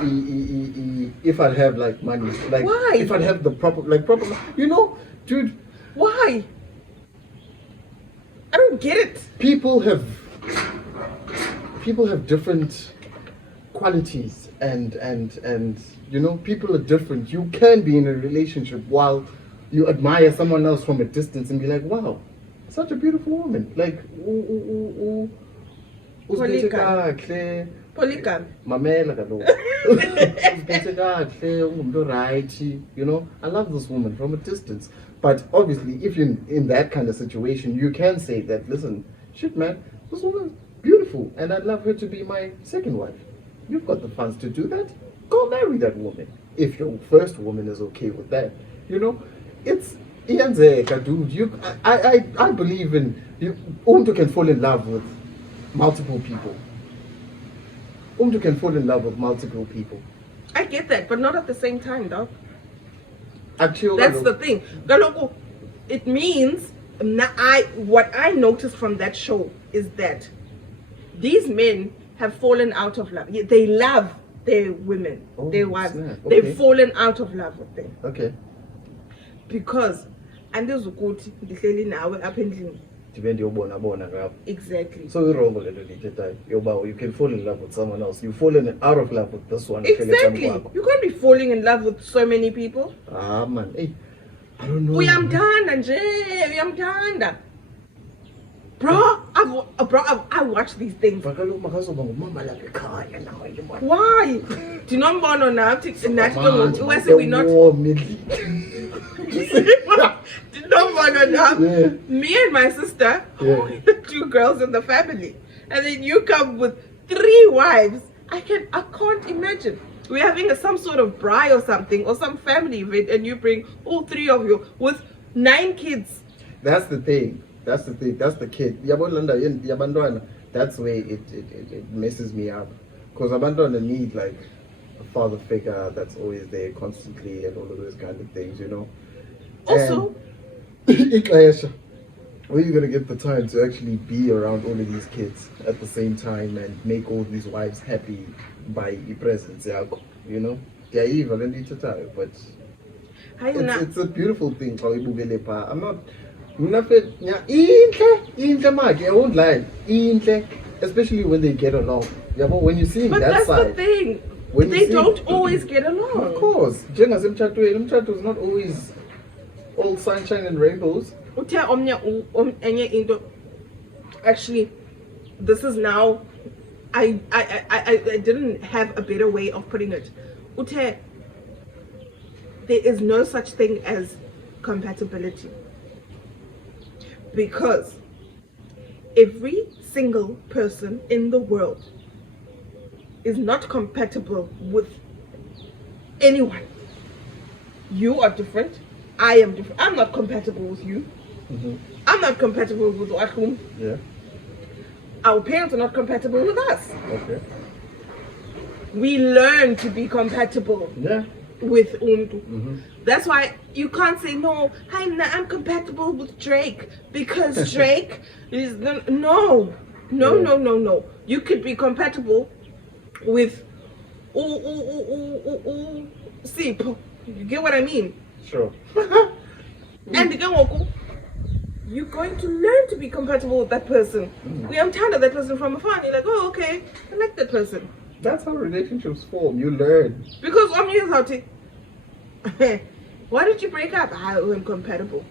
if I'd have like money, like why? If I'd have the proper, you know, dude. Why? I don't get it. People have different qualities and you know, people are different. You can be in a relationship while you admire someone else from a distance and be like, wow, such a beautiful woman. Like, Polygamy. Mamela kaloku. You know, I love this woman from a distance. But obviously, if you're in that kind of situation, you can say that, listen, shit, man, this woman's beautiful, and I'd love her to be my second wife. You've got the funds to do that. Go marry that woman. If your first woman is okay with that, you know, it's dude. I believe in you. Umtu can fall in love with multiple people. Umtu can fall in love with multiple people. I get that, but not at the same time, dog. Actually, that's the thing. It means what I noticed from that show is that these men have fallen out of love. They love their women, their wives. Okay. They've fallen out of love with them. Okay. Because and there's a good exactly. So you can fall in love with someone else. You've fallen out of love with this one. Exactly. You can't be falling in love with so many people. Ah man, hey, I don't know. Bro, I watch these things. Why? Do you not want to know? We're not. Me and my sister, the two girls in the family, and then you come with 3 wives. I can't imagine. We're having some sort of braai or something, or some family event, and you bring all 3 of you with 9 kids. That's the thing. That's the kid. That's where it messes me up. Because Abandona need like a father figure that's always there constantly and all of those kind of things, you know. Also, where are you gonna get the time to actually be around all of these kids at the same time and make all these wives happy by your presence, you know? They're evil and but it's a beautiful thing. I'm not I won't lie. Especially when they get along. Yeah, but when you see but that that's side, the thing. They don't always get along. Of course. Mchatu is not always all sunshine and rainbows. Actually, this is now I didn't have a better way of putting it. There is no such thing as compatibility. Because every single person in the world is not compatible with anyone. You are different. I am different. I'm not compatible with you. I'm not compatible with Akum. Yeah. Our parents are not compatible with us. Okay. We learn to be compatible. Yeah. With Untu. That's why you can't say no. I'm compatible with Drake because Drake is no. You could be compatible with Sip. You get what I mean? Sure. And you're going to learn to be compatible with that person. I'm tired of that person from afar. And you're like, oh, okay, I like that person. That's how relationships form. You learn. Because here's how to. Why did you break up? I'm compatible.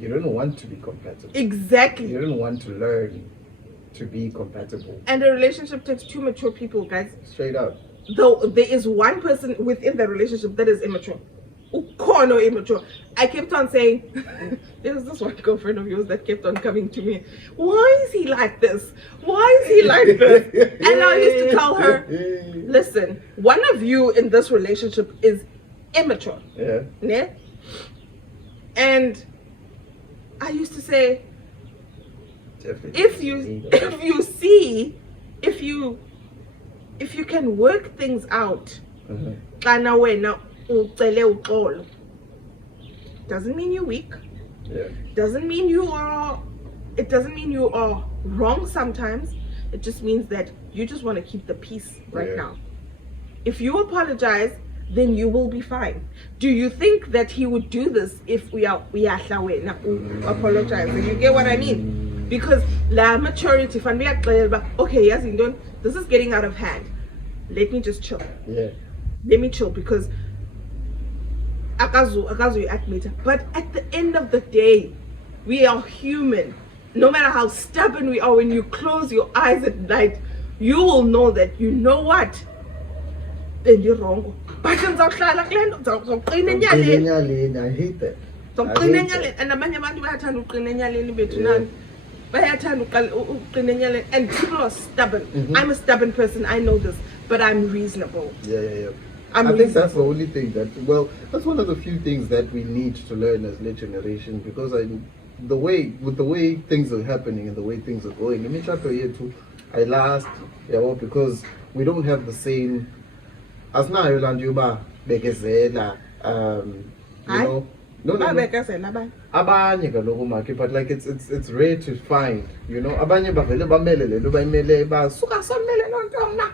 You don't want to be compatible. Exactly. You don't want to learn to be compatible. And a relationship takes 2 mature people, guys. Straight up. Though there is one person within the relationship that is immature. No, immature. I kept on saying, there was this one girlfriend of yours that kept on coming to me. Why is he like this? Why is he like this? And I used to tell her, listen, one of you in this relationship is immature. Yeah. And I used to say, definitely. If you see, if you can work things out, kana wena ucele uxolo, doesn't mean you're weak. Yeah. Doesn't mean you are. It doesn't mean you are wrong sometimes. It just means that you just want to keep the peace right now. If you apologize, then you will be fine. Do you think that he would do this if we apologize? You get what I mean? Because la maturity, okay, yes, this is getting out of hand. Let me just chill. Yeah. Let me chill, because akazu you act later. But at the end of the day, we are human. No matter how stubborn we are, when you close your eyes at night, you will know that, you know what? Then you're wrong. But I hate that. And people are stubborn. I'm a stubborn person, I know this, but I'm reasonable. Yeah. I think that's the only thing that's one of the few things that we need to learn as late generation, because the way things are happening and the way things are going, because we don't have the same as now you know, abanye kaloku makhe, but like it's rare to find, you know, abanye bavele bamelele lo bayimele basuka somele lonto mna,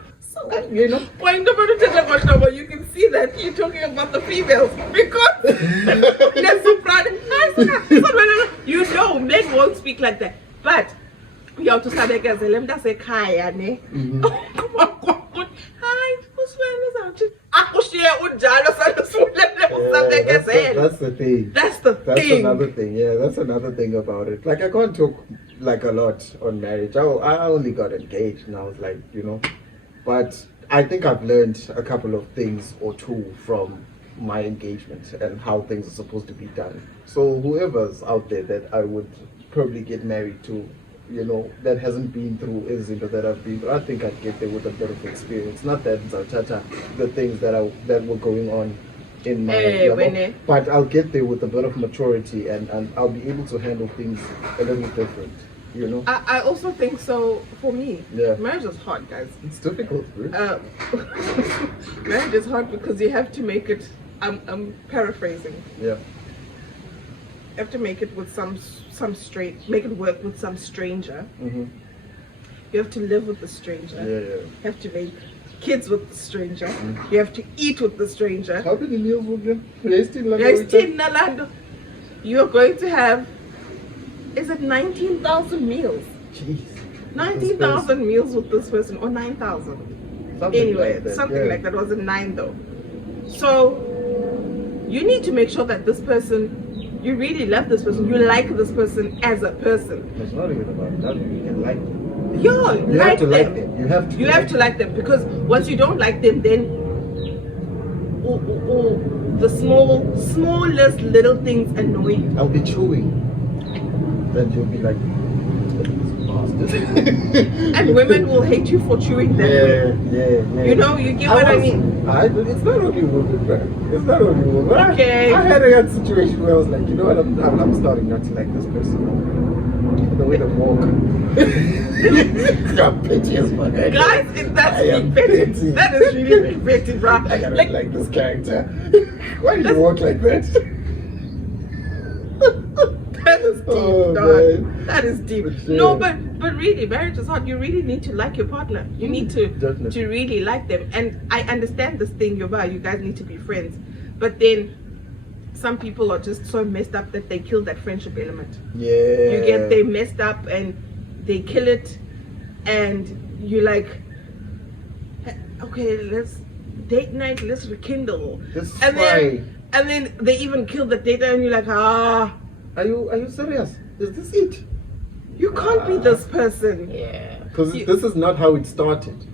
you know. You can see that you're talking about the females, because you know, men won't speak like that. But you have to say kaya ne. Hi, That's the thing. That's another thing. Yeah, that's another thing about it. Like, I can't talk like a lot on marriage. I only got engaged and I was like, you know, but I think I've learned a couple of things or two from my engagement and how things are supposed to be done. So whoever's out there that I would probably get married to, you know, that hasn't been through Izinto that I've been through, I think I'd get there with a bit of experience. Not that the things that were going on in my level, but I'll get there with a bit of maturity and I'll be able to handle things a little different, you know. I also think so. For me, marriage is hard, guys. It's difficult, bro. Marriage is hard because you have to make it. I'm paraphrasing. Yeah. You have to make it with make it work with some stranger. You have to live with the stranger. You have to make kids with the stranger. You have to eat with the stranger. How many meals will you You're going to have, is it 19,000 meals? Jeez. 19,000 meals with this person, or 9,000. Anyway, something like that. Wasn't 9 though. So you need to make sure that this person, you really love this person, you like this person as a person. It's not even about loving, you can like them. You have to like them. You have to like them, because once you don't like them, then the smallest little things annoy you. I'll be chewing. Then you'll be like, and women will hate you for chewing that way. Yeah. You know, you get what I mean? It's not only women, bro. It's not only women. Okay. I had a situation where I was like, you know what, I'm starting not to like this person. The way they walk. I'm petty as fuck. Guys, that's petty. That is really petty, bro. I gotta like this character. Why do you walk like that? That is deep, dog. That is deep. Sure. No, but really, marriage is hard. You really need to like your partner. You need to really like them. And I understand this thing, you guys need to be friends. But then some people are just so messed up that they kill that friendship element. Yeah. They messed up and they kill it, and you're like, okay, let's date night, let's rekindle. And then they even kill the date, and you're like, Are you serious? Is this it? You can't be this person. Yeah. Because this is not how it started.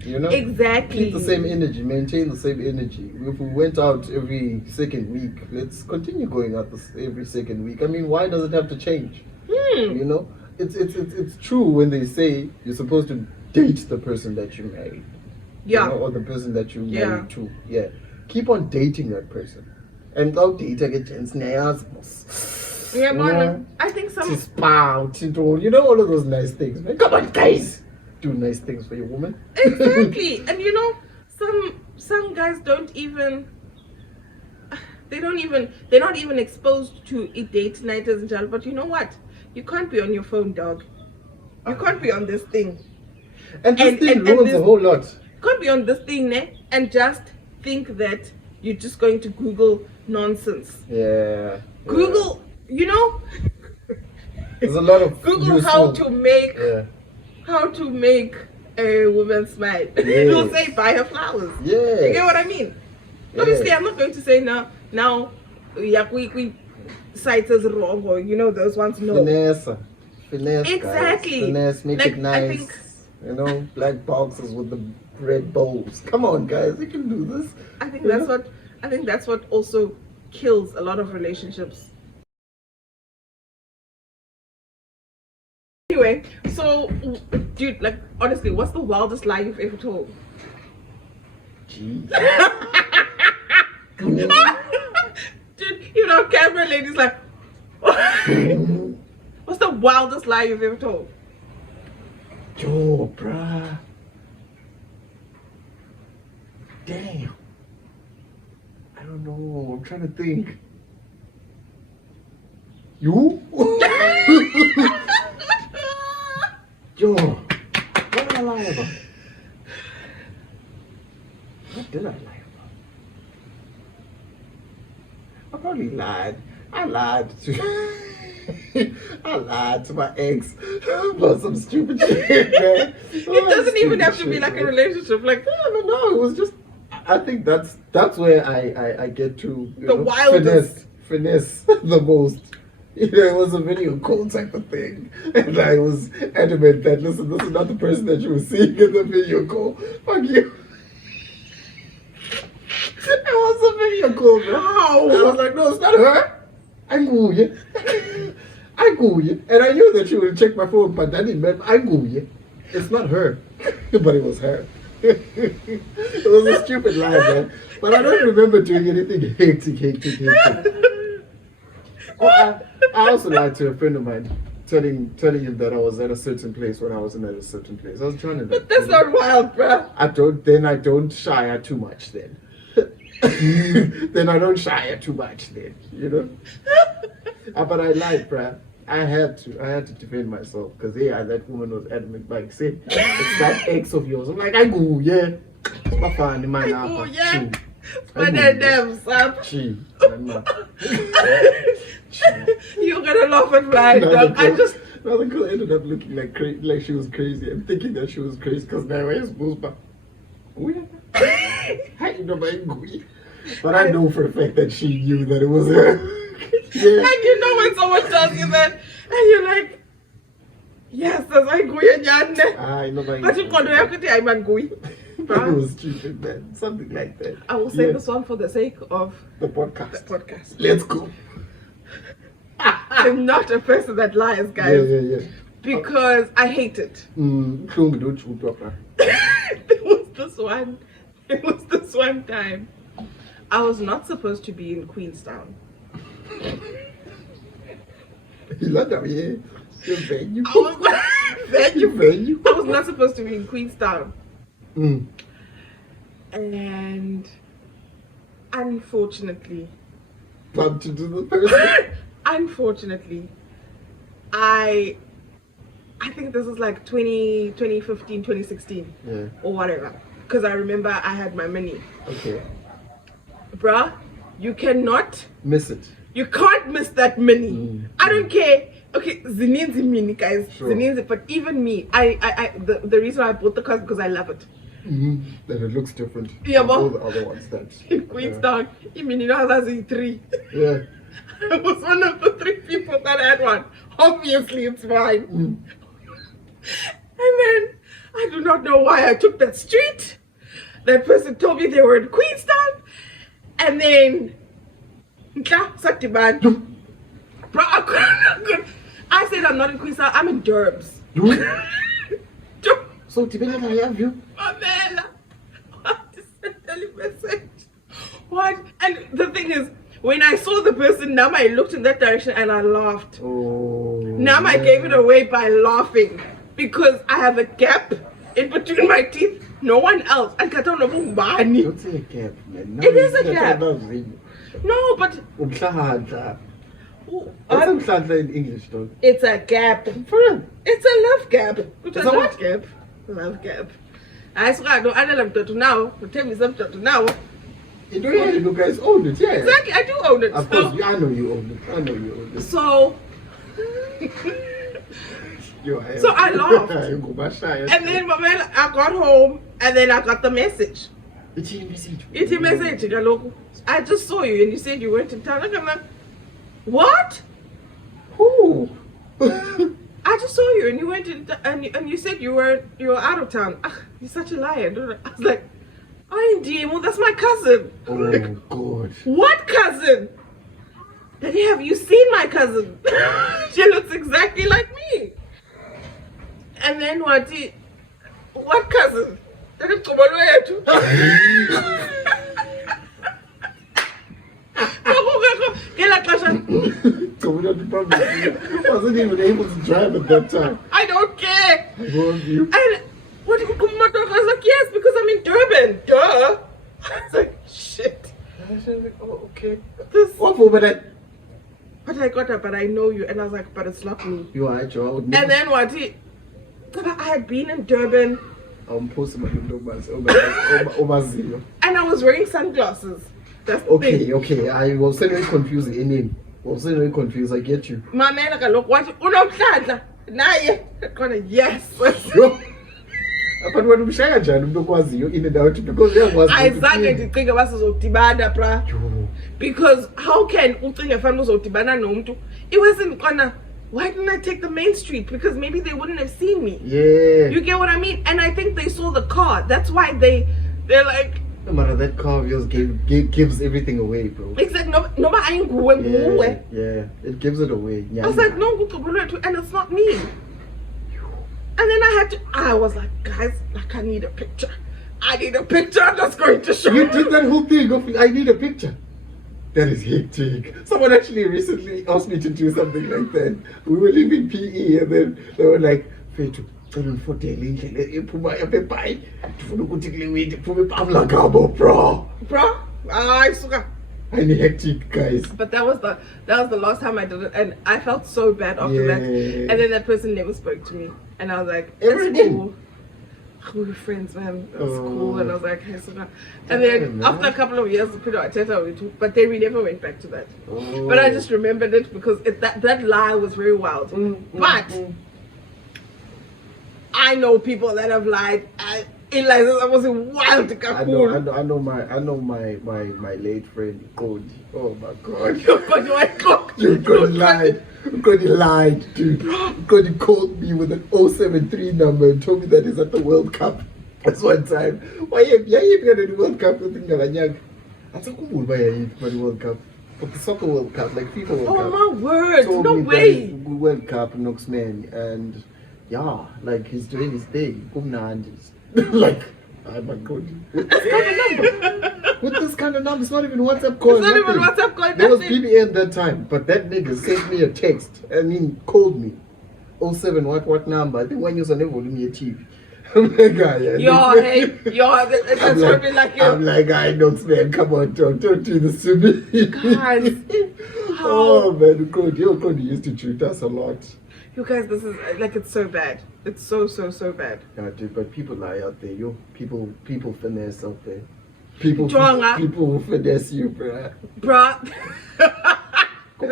You know? Exactly. Keep the same energy, maintain the same energy. If we went out every second week, let's continue going out every second week. I mean, why does it have to change? You know? It's true when they say you're supposed to date the person that you marry. Yeah. You know, or the person that you married to. Yeah. Keep on dating that person. And I'll date again. Yeah, you know, I think to spa, to do, you know, all of those nice things. Man. Come on, guys, do nice things for your woman. Exactly. And you know, some guys they're not even exposed to a date night as well. But you know what? You can't be on your phone, dog. You can't be on this thing. And this thing ruins a whole lot. You can't be on this thing, and just think that you're just going to Google nonsense. Yeah. Google, you know, there's a lot of Google how to make a woman smile. Yes. It'll say buy her flowers. Yeah. You get what I mean? Yeah. Obviously, I'm not going to say now we sites is wrong, or you know those ones. No. Finesse. Exactly. Guys. Finesse, make it nice. You know, black boxes with the red bowls. Come on, guys, you can do this. I think that's what also kills a lot of relationships. Anyway, so dude, like honestly, what's the wildest lie you've ever told? Jeez. Dude, you know, camera ladies like what's the wildest lie you've ever told? Yo, bruh. Damn. I don't know. I'm trying to think. You? Yo. What did I lie about? What did I lie about? I probably lied. I lied to my ex about some stupid shit, man. It doesn't even have to be like a relationship. Like, no, it was just. I think that's where I get to the wildest finesse the most. You know, it was a video call type of thing, and I was adamant that listen, this is not the person that you were seeing in the video call. Fuck you. It was a video call, bro. Wow. I was like, no, it's not her. I Google you. I Google you. And I knew that she would check my phone, but that didn't mean I Google you. It's not her. But it was her. It was a stupid lie, man. But I don't remember doing anything hectic. Oh, I also lied to a friend of mine, telling him that I was at a certain place when I wasn't at a certain place. I was trying to. But that's not wild, bruh. I don't shy too much then. Then I don't shy too much then, you know. But I lied, bruh. I had to defend myself because that woman was adamant, like, say, it's that ex of yours. I'm like, I go, yeah. It's my fine, man. I go, yeah. But then them, Sam. You're gonna laugh and fly, dog. The girl ended up looking like she was crazy and thinking that she was crazy because now I supposed to. But I know for a fact that she knew that it was her. Yeah. And you know when someone tells you that, and you're like, yes, that's I go and I know, but you can't do everything. I'm going. It was stupid, man. Something like that. I will say this one for the sake of the podcast. Let's Let's go. I'm not a person that lies, guys. Yeah. Because I hate it. There was this one time I was not supposed to be in Queenstown. Venue. I was not supposed to be in Queenstown. And unfortunately, bumped into the person. Unfortunately, I think this was like 2015, 2016, or whatever. Because I remember I had my mini. Okay. Bruh, you cannot miss it. You can't miss that mini. I don't care. Okay, zininzi mini, guys. Sure. Zininzi, but even me, the reason I bought the car is because I love it. That it looks different. Yeah, from all the other ones that. In Queenstown, mini has 3. Yeah. I was one of the 3 people that had one. Obviously, it's mine. And then I do not know why I took that street. That person told me they were in Queenstown, and then bro, I said I'm not in Queenstown. I'm in Durbs. So Tibena, I have you. Mamela, what? And the thing is, When I saw the person, now I looked in that direction and I laughed. Oh. Now I gave it away by laughing because I have a gap in between my teeth. No one else. I can't know who. Don't say a gap, man. It is a gap. No, but What's in English, though? it's a gap. It's a love gap. It's a what gap? Love gap. I swear, I don't know now. Tell me something now. You don't know you guys own it, yeah. Exactly, I do own it. Of course, I know you own it. So, so I laughed. And then I got home and then I got the message. It's a message. I just saw you and you said you went in town. I'm like, what? Who? I just saw you and you went in and you said you were out of town. You're such a liar. I was like, I indeed. Well, that's my cousin. Oh God. What cousin? Daddy, have you seen my cousin? She looks exactly like me. And then what cousin? I wasn't even able to drive at that time. I don't care. I love you. And what I was like, yes, because I'm in Durban. Duh. I was like, shit. I was like, oh, okay. What for that? But I got up, but I know you. And I was like, but it's not me. You are at your own. And then I had been in Durban. I'm posting my window and I was wearing sunglasses. That's the thing. Okay. I was suddenly confused. I get you. My man, like, look, what? Yes. But when you share you in and out because there was I started to think about bra. Because how can it wasn't gonna. Why didn't I take the main street? Because maybe they wouldn't have seen me. Yeah. You get what I mean? And I think they saw the car. That's why they're like. No matter that car of yours gives everything away, bro. Exactly. No, yeah. It gives it away. Yeah. I was like, no, and it's not me. And then I was like, guys, like I need a picture. I'm just going to show you. Did that whole thing of I need a picture. That is hectic. Someone actually recently asked me to do something like that. We were leaving PE and then they were like, Fetu, bro. I need hectic, guys. But that was the last time I did it, and I felt so bad after that. And then that person never spoke to me, and I was like, "That's cool. We were friends, man. That's cool." And I was like, "Hey, Suga." And then after a couple of years, but then we never went back to that. But I just remembered it because that lie was very wild. But I know people that have lied. I was a wild. I know my late friend Cody. Oh my God. Cody lied, dude. Cody called me with an 073 number and told me that he's at the World Cup. That's one time. Why you at the World Cup with Ngabanyang? That's a cool by the World Cup. For the soccer World Cup, like FIFA World Cup. Oh my word, no way. World Cup, Nox man, and yeah, like he's doing his thing. Like, oh my God. With this kind of number, it's not even WhatsApp call. It's not even WhatsApp call. There was BBM that time, but that nigga sent me a text. Called me. 07, what number? I think one user never volume your TV. I'm like, that's probably like you. I'm like, I don't, man, come on, don't do this to me. Guys, oh man, Cody used to treat us a lot. You guys, this is like, it's so bad. It's so bad. Yeah, dude, but people lie out there. People finesse out there. People finesse you, bruh. And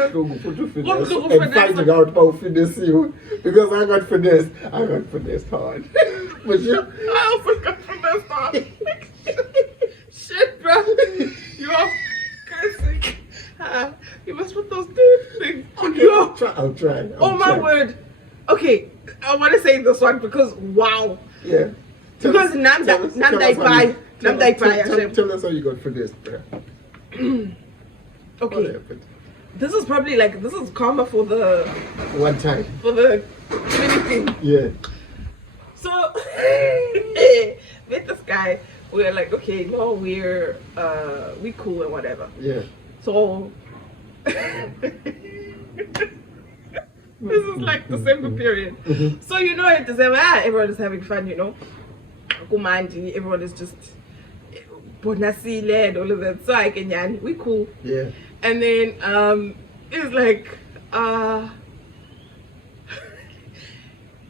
finding out about finesse you. Because I got finessed hard. But you, I also got finessed hard. Shit, bruh. You're cursing. You must put those things. Okay, I'll try. My word. Okay, I want to say this one because wow. Yeah. Tell us how you got for this, bro. Okay. This is probably this is karma for the one time. For the thing. Yeah. So with this guy, we're like, okay, no, we cool and whatever. Yeah. So This is like December period. So you know in December, everyone is having fun, you know. Kumandi, everyone is just bonasile and all of that. So I can we cool. Yeah. And then it's like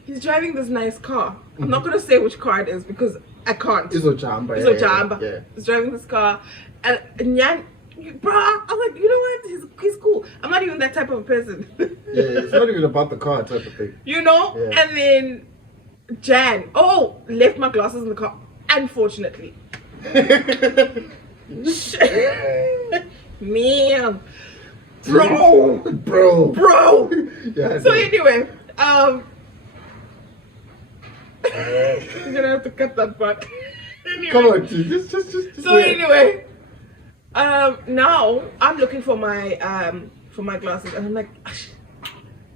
he's driving this nice car. I'm not gonna say which car it is because I can't. It's a jamba. Yeah. He's driving this car and Nyan, bro, I was like, you know what? He's cool. I'm not even that type of person. Yeah, it's not even about the car type of thing. You know? Yeah. And then Jan, left my glasses in the car, unfortunately. Man. Bro. Yeah, so anyway, I'm gonna have to cut that part. Anyway. Come on, just So anyway, now I'm looking for my glasses, and I'm like,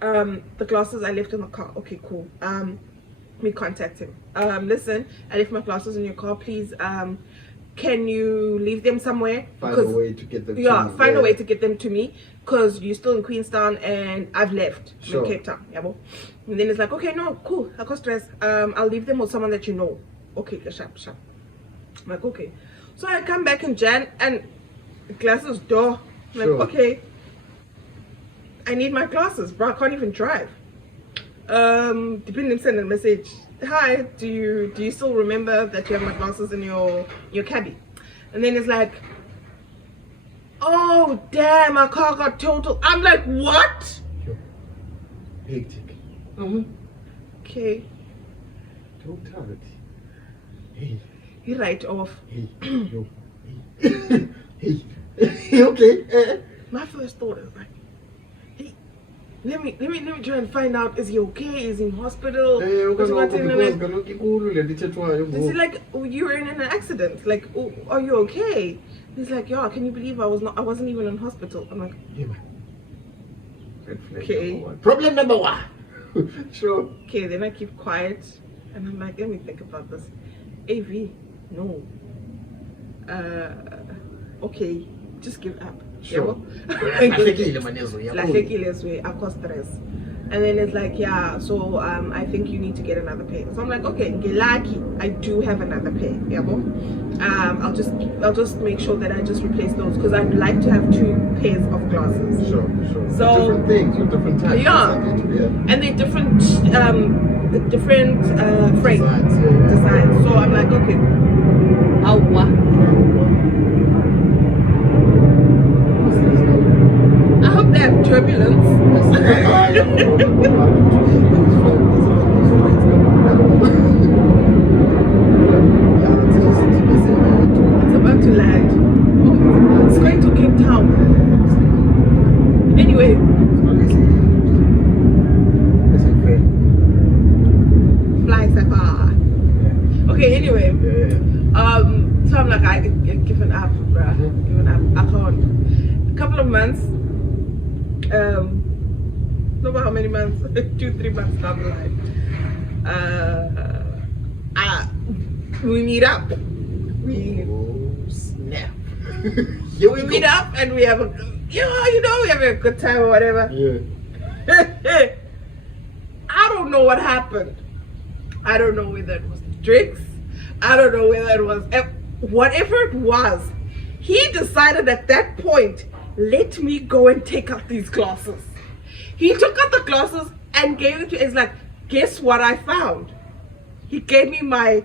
the glasses I left in the car. Okay, cool. We contact him. Listen, I left my glasses in your car. Please, can you leave them somewhere? Find a way to get them. Find a way to get them to me, because you're still in Queenstown and I've left in Cape Town. Yeah, and then it's like, okay, no, cool. I got stress. I'll leave them with someone that you know. Okay, sharp. I'm like, okay. So I come back in Jan and the glasses door. I'm like, okay, I need my glasses, bro. I can't even drive. Depending, send a message. Hi, do you still remember that you have my glasses in your cabbie? And then it's like, oh damn, my car got totaled. I'm like, what? Hectic. Okay. Totality. Hey. You write off. Hey. Yo. Hey. Hey. Okay. My first thought is like, hey, let me try and find out, is he okay? Is he in hospital? Is he like, oh, you were in an accident? Like, oh, are you okay? He's like, yeah, can you believe I wasn't even in hospital? I'm like, yeah, okay. Problem number one. Sure. Okay, then I keep quiet and I'm like, let me think about this. AV, no. Okay, just give up. Sure. And then it's like, yeah, so I think you need to get another pair. So I'm like, okay, lucky, I do have another pair. Yeah, I'll just make sure that I just replace those, because I'd like to have 2 pairs of glasses. Sure. So different things with different types. Yeah. And they're different frame designs. So I'm like, okay, I hope they have turbulence. It's about to land. Oh, it's going to Cape Town. Anyway. Fly Safa. Okay, anyway. So I'm like, I get given up, bruh. Given up. I can't. A couple of months. No matter how many months, 2-3 months down the line, we meet up. Snap. We meet up and we have a, we have a good time or whatever. Yeah. I don't know what happened. I don't know whether it was the drinks. I don't know whether it was whatever it was. He decided at that point, let me go and take out these glasses. He took out the glasses and gave it to me. It's like, guess what I found? He gave me I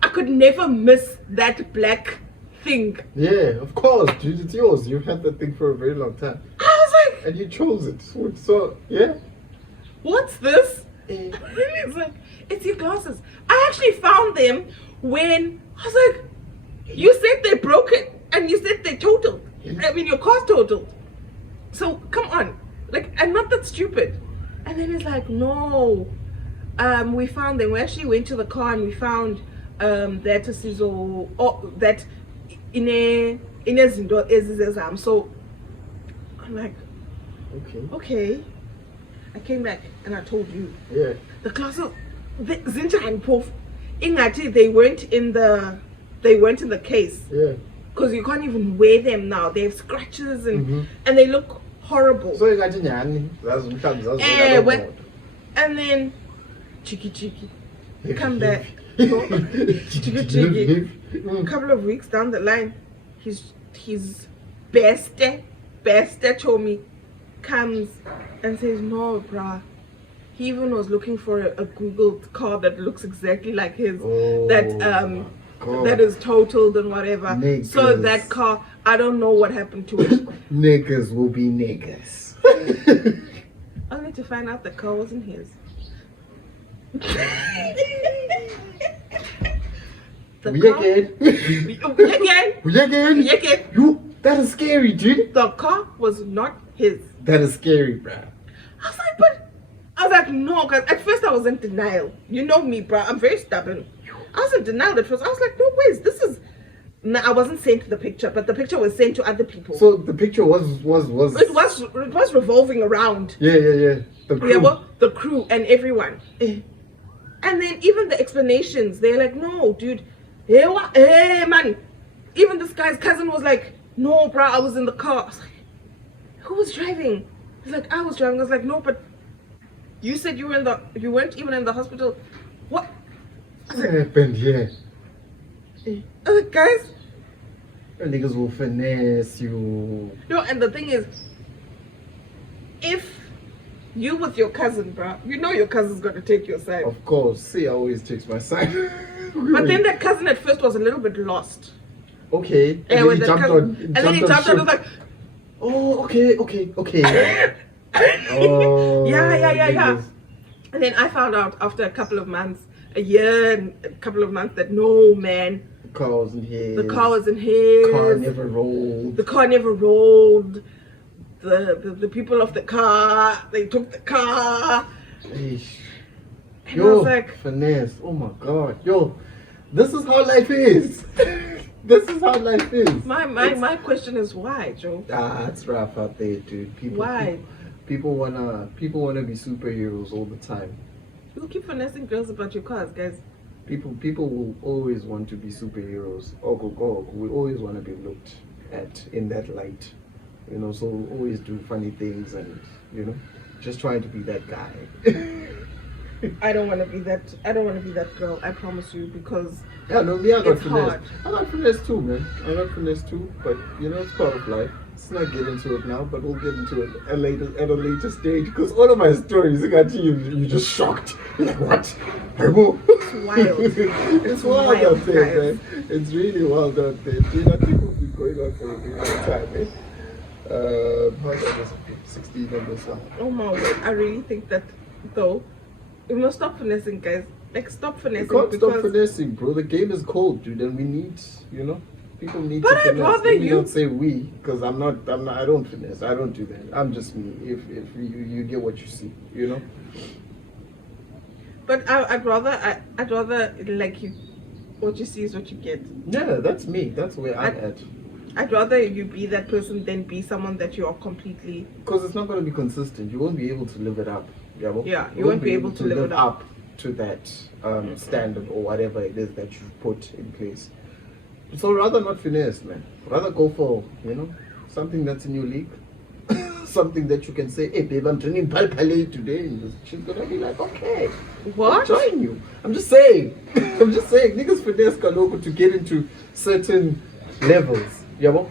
could never miss that black thing. Yeah, of course, dude, it's yours. You've had that thing for a very long time. I was like, and you chose it. So, yeah. What's this? It's like, it's your glasses. I actually found them when I was like, you said they broke it and you said they totaled. I mean, your car's totaled. So come on, like, I'm not that stupid. And then it's like, no, we found them. We actually went to the car and we found that that in a zinto. So I'm like, okay. I came back and I told you. Yeah. The glasses, Zinja and Poof, Ingati, they weren't in the case. Yeah. Because you can't even wear them now. They have scratches and they look horrible. So you got and then cheeky. Come back. Cheeky. A couple of weeks down the line, his best Chomi comes and says, no, bruh. He even was looking for a Googled car that looks exactly like his. That is totaled and whatever. Niggas. So that car, I don't know what happened to it. Niggas will be niggas. Only to find out the car wasn't his. We again. That is scary, dude. The car was not his. That is scary, bruh. I was like, no, because at first I was in denial. You know me, bruh. I'm very stubborn. I was in denial at first. I was like, no ways. This is. No, I wasn't sent the picture, but the picture was sent to other people. So the picture was. It was revolving around. Yeah. The crew. Yeah, well, the crew and everyone. And then even the explanations, they're like, no, dude. Hey, man. Even this guy's cousin was like, no, bruh, I was in the car. I was like, who was driving? He's like, I was driving. I was like, no, but you said you weren't even in the hospital. What happened here? Guys, niggas will finesse you. No, and the thing is, if you with your cousin, bruh, you know your cousin's gonna take your side. Of course, see, I always takes my side. But then that cousin at first was a little bit lost. Okay. And then he jumped on. And then he jumped on. Was like, oh, okay. Oh, yeah. And then I found out after a couple of months, a year and a couple of months, that no, man, the car wasn't his. The car wasn't his. The car never rolled. The people of the car, they took the car. Eesh. And I was like, finesse. Oh my god. Yo, this is how life is. This is how life is. My question is why, Joe? It's rough out there, dude. Why? People wanna be superheroes all the time. You keep finessing girls about your cars, guys. People will always want to be superheroes. We always want to be looked at in that light. You know, so we'll always do funny things and, you know, just trying to be that guy. I don't want to be that girl, I promise you, because I got hard. I got finesse too, man. I got finesse too, but you know, it's part of life. Let's not get into it now, but we'll get into it at a later stage, because all of my stories, I got you just shocked. You're like, what? It's wild. It's wild out there, man. It's really wild out there. Dude, I think we'll be going on for a bit of time, eh? How long was it? 16 numbers. Oh my word, I really think that, though, we must stop finessing, guys. Like, stop finessing. You can't stop finessing, bro. The game is cold, dude, and we need, you know, people need to finesse. But I'd rather you don't say we, because I don't finesse. I don't do that. I'm just me. If you get what you see, you know. But I'd rather like you. What you see is what you get. Yeah, that's me. That's where I'm at. I'd rather you be that person than be someone that you are completely. Because it's not going to be consistent. You won't be able to live it up. Yeah, you won't be able to live it up to that standard or whatever it is that you put in place. So rather not finesse, man. Rather go for, you know, something that's in your league. Something that you can say, hey babe, I'm drinking palpale today, and she's gonna be like, okay, what? I'm joining you. I'm just saying. Niggas finesse kaloko to get into certain levels. Yabo?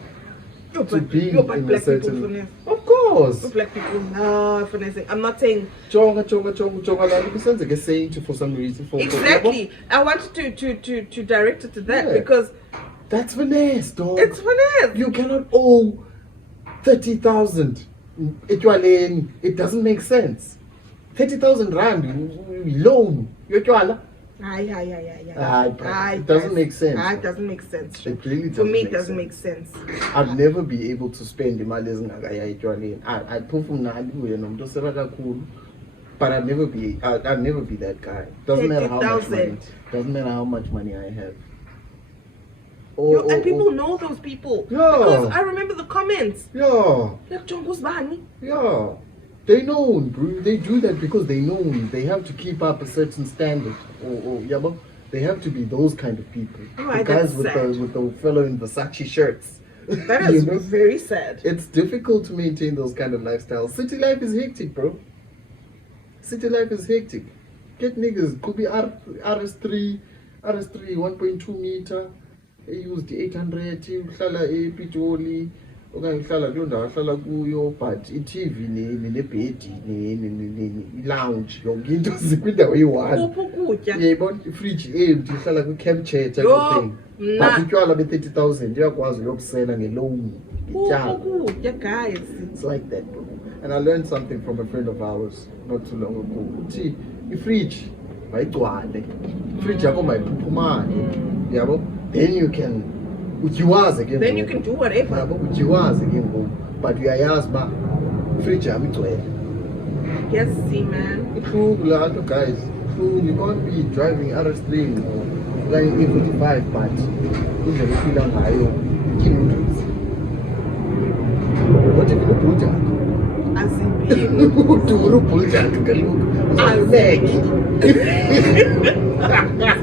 To be in a certain. Of course. Black people love finessing. I'm not saying. Chonga. Saying to for some reason. Exactly. I wanted to direct it to that because. That's finesse, dog. It's finesse. You cannot owe 30,000. It doesn't make sense. 30,000 rand loan. It doesn't make sense. It doesn't make sense. It really doesn't. For me, it doesn't make sense. I'd never be able to spend imali but I'd never be that guy. Doesn't matter how much money. Doesn't matter how much money I have. And people know those people. Yeah. Because I remember the comments. Yeah. Like Jongo's Bani. Yeah. They know, bro. They do that because they know they have to keep up a certain standard. They have to be those kind of people. Right, the guys with the fellow in Versace shirts. That is very sad. It's difficult to maintain those kind of lifestyles. City life is hectic, bro. City life is hectic. Get niggas, could be RS3, 1.2 meter. He used 800, uhlala ePitoli, okanye uhlala kuloo ndawo ahlala kuyo, but i-TV nebhedi i-lounge yonke into zikwindawo eyi-one. Kuphi ukutya? Yayibona ifriji empty, ihlala kwi-camp chair type of thing. But utywala be-30,000 uyakwazi uyobusela nge-loan. Ukutya, guys. It's like that, bro. And I learned something from a friend of ours not too long ago. Uthi ifriji mayigcwale. Ifriji yakho mayiphuphumane. Yabo? Then you can ujiwaze ke. Then you can do whatever. Yabo ujiwaze ke ngoku. But uyayazi ba ifriji yami igcwele. Yes, see man. True, guys. True, you can't be driving RS3 or like E45, but indlela ephila ngayo kilometers. What if you do that? Uduru buljack kaloku. Azeki.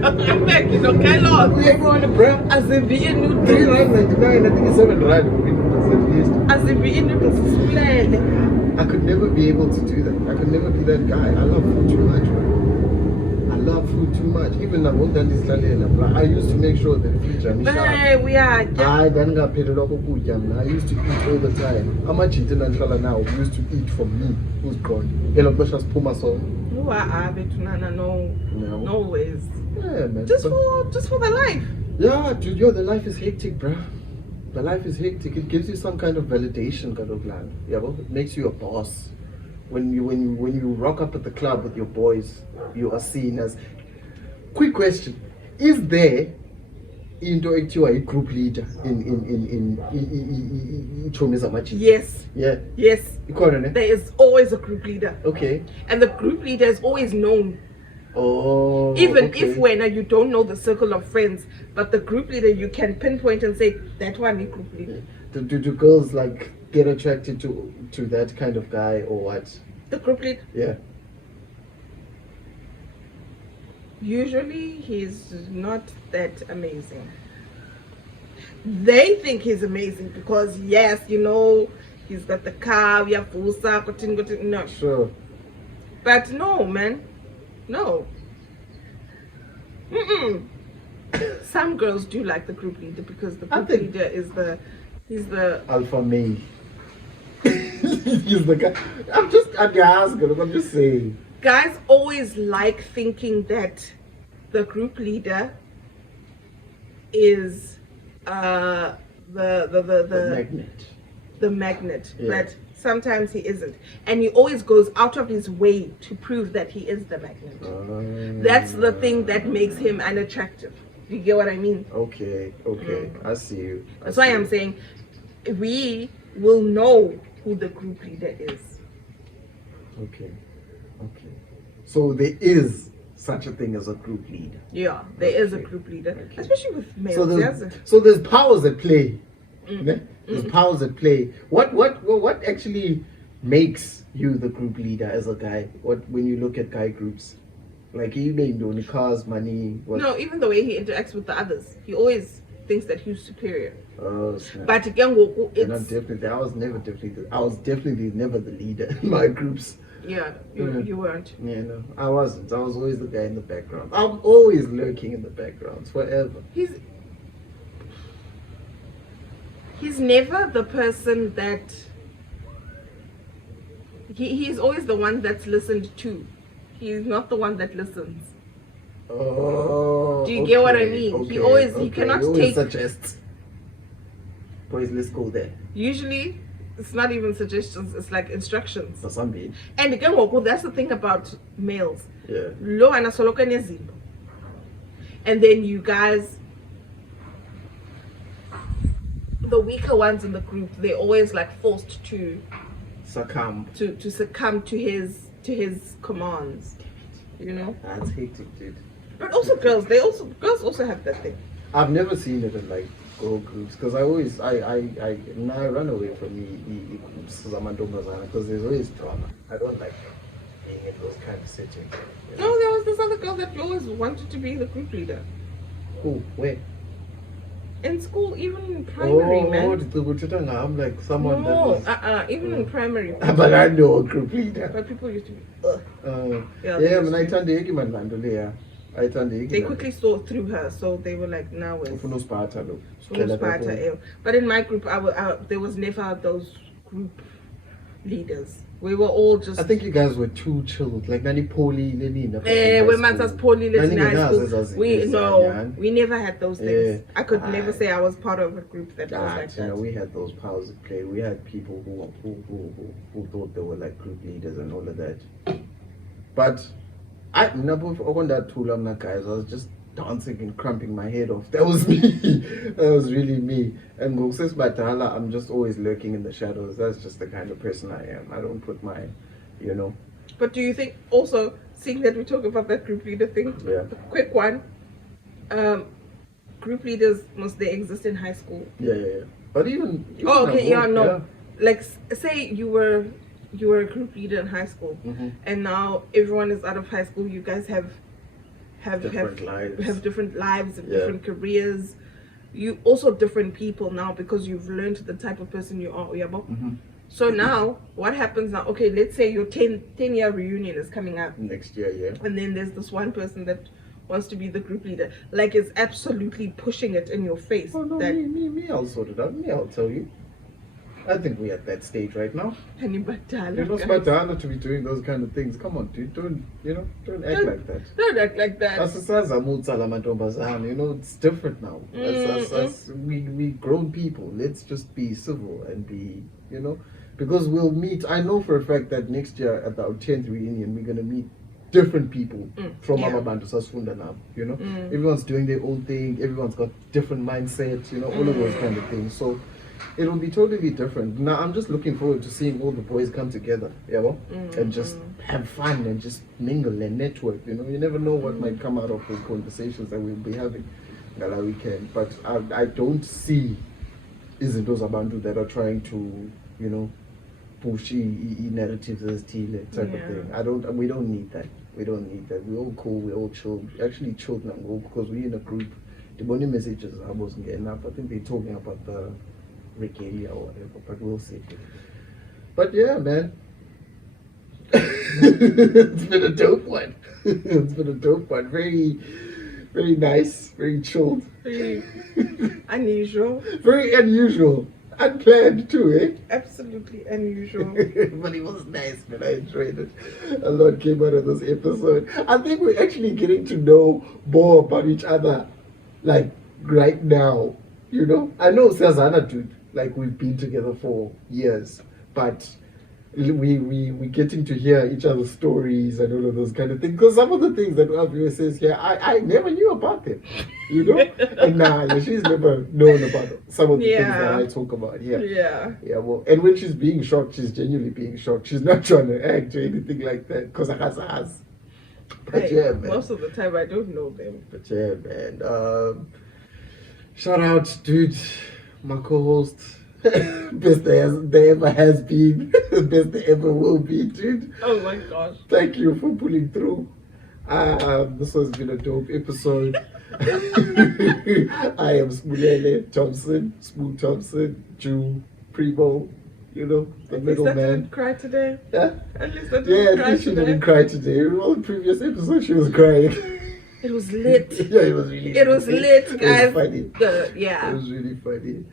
Azeki no kello. Uyayibona bro. Azimbi inu 399 I think it's 7 rand. Azimbi inu kusipulele. I could never be able to do that. I could never be that guy. I love food too much, bro. I love food too much. Even I used to make sure that the fridge is sharp. We are. I used to eat all the time. How much eating and now we used to eat for me, who's gone. No ways. Yeah, man. Just for the life. Yeah, dude, the life is hectic, bro. The life is hectic. It gives you some kind of validation, kind of land. Yeah, well, it makes you a boss. When you rock up at the club with your boys, you are seen as. Quick question: is there into a group leader in Yes. Yeah. Yes. There is always a group leader. Okay. And the group leader is always known. Oh. Even if when you don't know the circle of friends, but the group leader you can pinpoint and say that one is group leader. Do girls like get attracted to that kind of guy or what? The group leader? Yeah. Usually he's not that amazing. They think he's amazing because yes, he's got the car, we have no. Sure. But no, man. No. Some girls do like the group leader because the group leader he's the alpha male. He's the guy. I'm just saying. Guys always like thinking that the group leader is the magnet. The magnet, yeah. But sometimes he isn't, and he always goes out of his way to prove that he is the magnet. That's the thing that makes him unattractive. You get what I mean? Okay. I see you. That's why I'm saying we will know who the group leader is. Okay. So there is such a thing as a group leader. Yeah, there is a group leader, especially with males. So there's powers at play. There's powers at play. What actually makes you the group leader as a guy? When you look at guy groups, like you may know cars, money. No, even the way he interacts with the others, he always thinks that he's superior. Oh, snap. But again, I was definitely never the leader in my groups. Yeah, you weren't. Yeah, no, I wasn't. I was always the guy in the background. I'm always lurking in the background forever. He's never the person that he's always the one that's listened to. He's not the one that listens. Oh, do you get what I mean? He cannot take suggests. Boys, let's go there. Usually it's not even suggestions, it's like instructions. For some people. And again, that's the thing about males. Yeah. And then you guys, the weaker ones in the group, they're always like forced to succumb to his commands. That's hectic, dude. But also girls also have that thing. I've never seen it in like girl groups because I run away from the groups because there's always drama. I don't like being in those kind of settings. No, there was this other girl that always wanted to be the group leader. Who? Where? In school, even in primary, man. I'm like someone that even in primary. But I know a group leader. But people used to be, when I turned the Eggman Landolia, they quickly saw through her, so they were like, now it's But in my group, there was never those group leaders. We were all just. I think you guys were too chilled, like Nani Poli, Lenina. When man says Poli, in high school, we never had those things. I could never say I was part of a group that was like that. We had those powers of play. We had people who thought they were like group leaders and all of that. But I never on that tool. I'm not guys. I was just dancing and cramping my head off. That was me. That was really me. And Gokses Batala, I'm just always lurking in the shadows. That's just the kind of person I am. I don't put my, But do you think also, seeing that we talk about that group leader thing, a quick one, group leaders, must they exist in high school? Yeah. But even like say you were a group leader in high school, and now everyone is out of high school. You guys have different lives and different careers. You also different people now because you've learned the type of person you are. So now what happens now? Okay, let's say your 10-year reunion is coming up next year, and then there's this one person that wants to be the group leader, like is absolutely pushing it in your face. Oh no, me, I'll sort it out. I'll tell you. I think we're at that stage right now. You're not Badana to be doing those kind of things. Come on, dude. Don't act like that. Don't act like that. It's different now. We grown people. Let's just be civil and be, because we'll meet. I know for a fact that next year at our 10th reunion, we're going to meet different people from Amabantu Sasfunda now. Everyone's doing their own thing. Everyone's got different mindsets, all of those kind of things. So it'll be totally different. Now I'm just looking forward to seeing all the boys come together, and just have fun and just mingle and network. You never know what might come out of the conversations that we'll be having that weekend. But I don't see those Abantu that are trying to, push narratives as type of thing. We don't need that. We're all cool. We're all chilled. Actually chilled now because we're in a group. The only messages I wasn't getting up. I think they're talking about the regalia or whatever, but we'll see. But yeah, man, it's been a dope one. Very, very nice, very chilled, very unusual, very unusual, unplanned too, eh? Absolutely unusual. But it was nice, man. I enjoyed it. A lot came out of this episode. I think we're actually getting to know more about each other, like right now. I know Sazana, dude. Like we've been together for years, but we getting to hear each other's stories and all of those kind of things. Because some of the things that our viewer says here, I never knew about them, and she's never known about some of the things that I talk about here. Yeah. Well, and when she's being shocked, she's genuinely being shocked. She's not trying to act or anything like that. Because I has. But man. Most of the time I don't know them. But yeah, man. Shout out, dude. My co-host, best there ever has been, best there ever will be, dude. Oh my gosh. Thank you for pulling through. This has been a dope episode. I am Smulele Thompson, Smooth Thompson, Jew, Primo, the middle man. Cry today. Yeah? At least I didn't cry today. She didn't cry today. All the previous episodes she was crying. It was lit. Yeah, it was really lit, guys. It was funny. Yeah. It was really funny.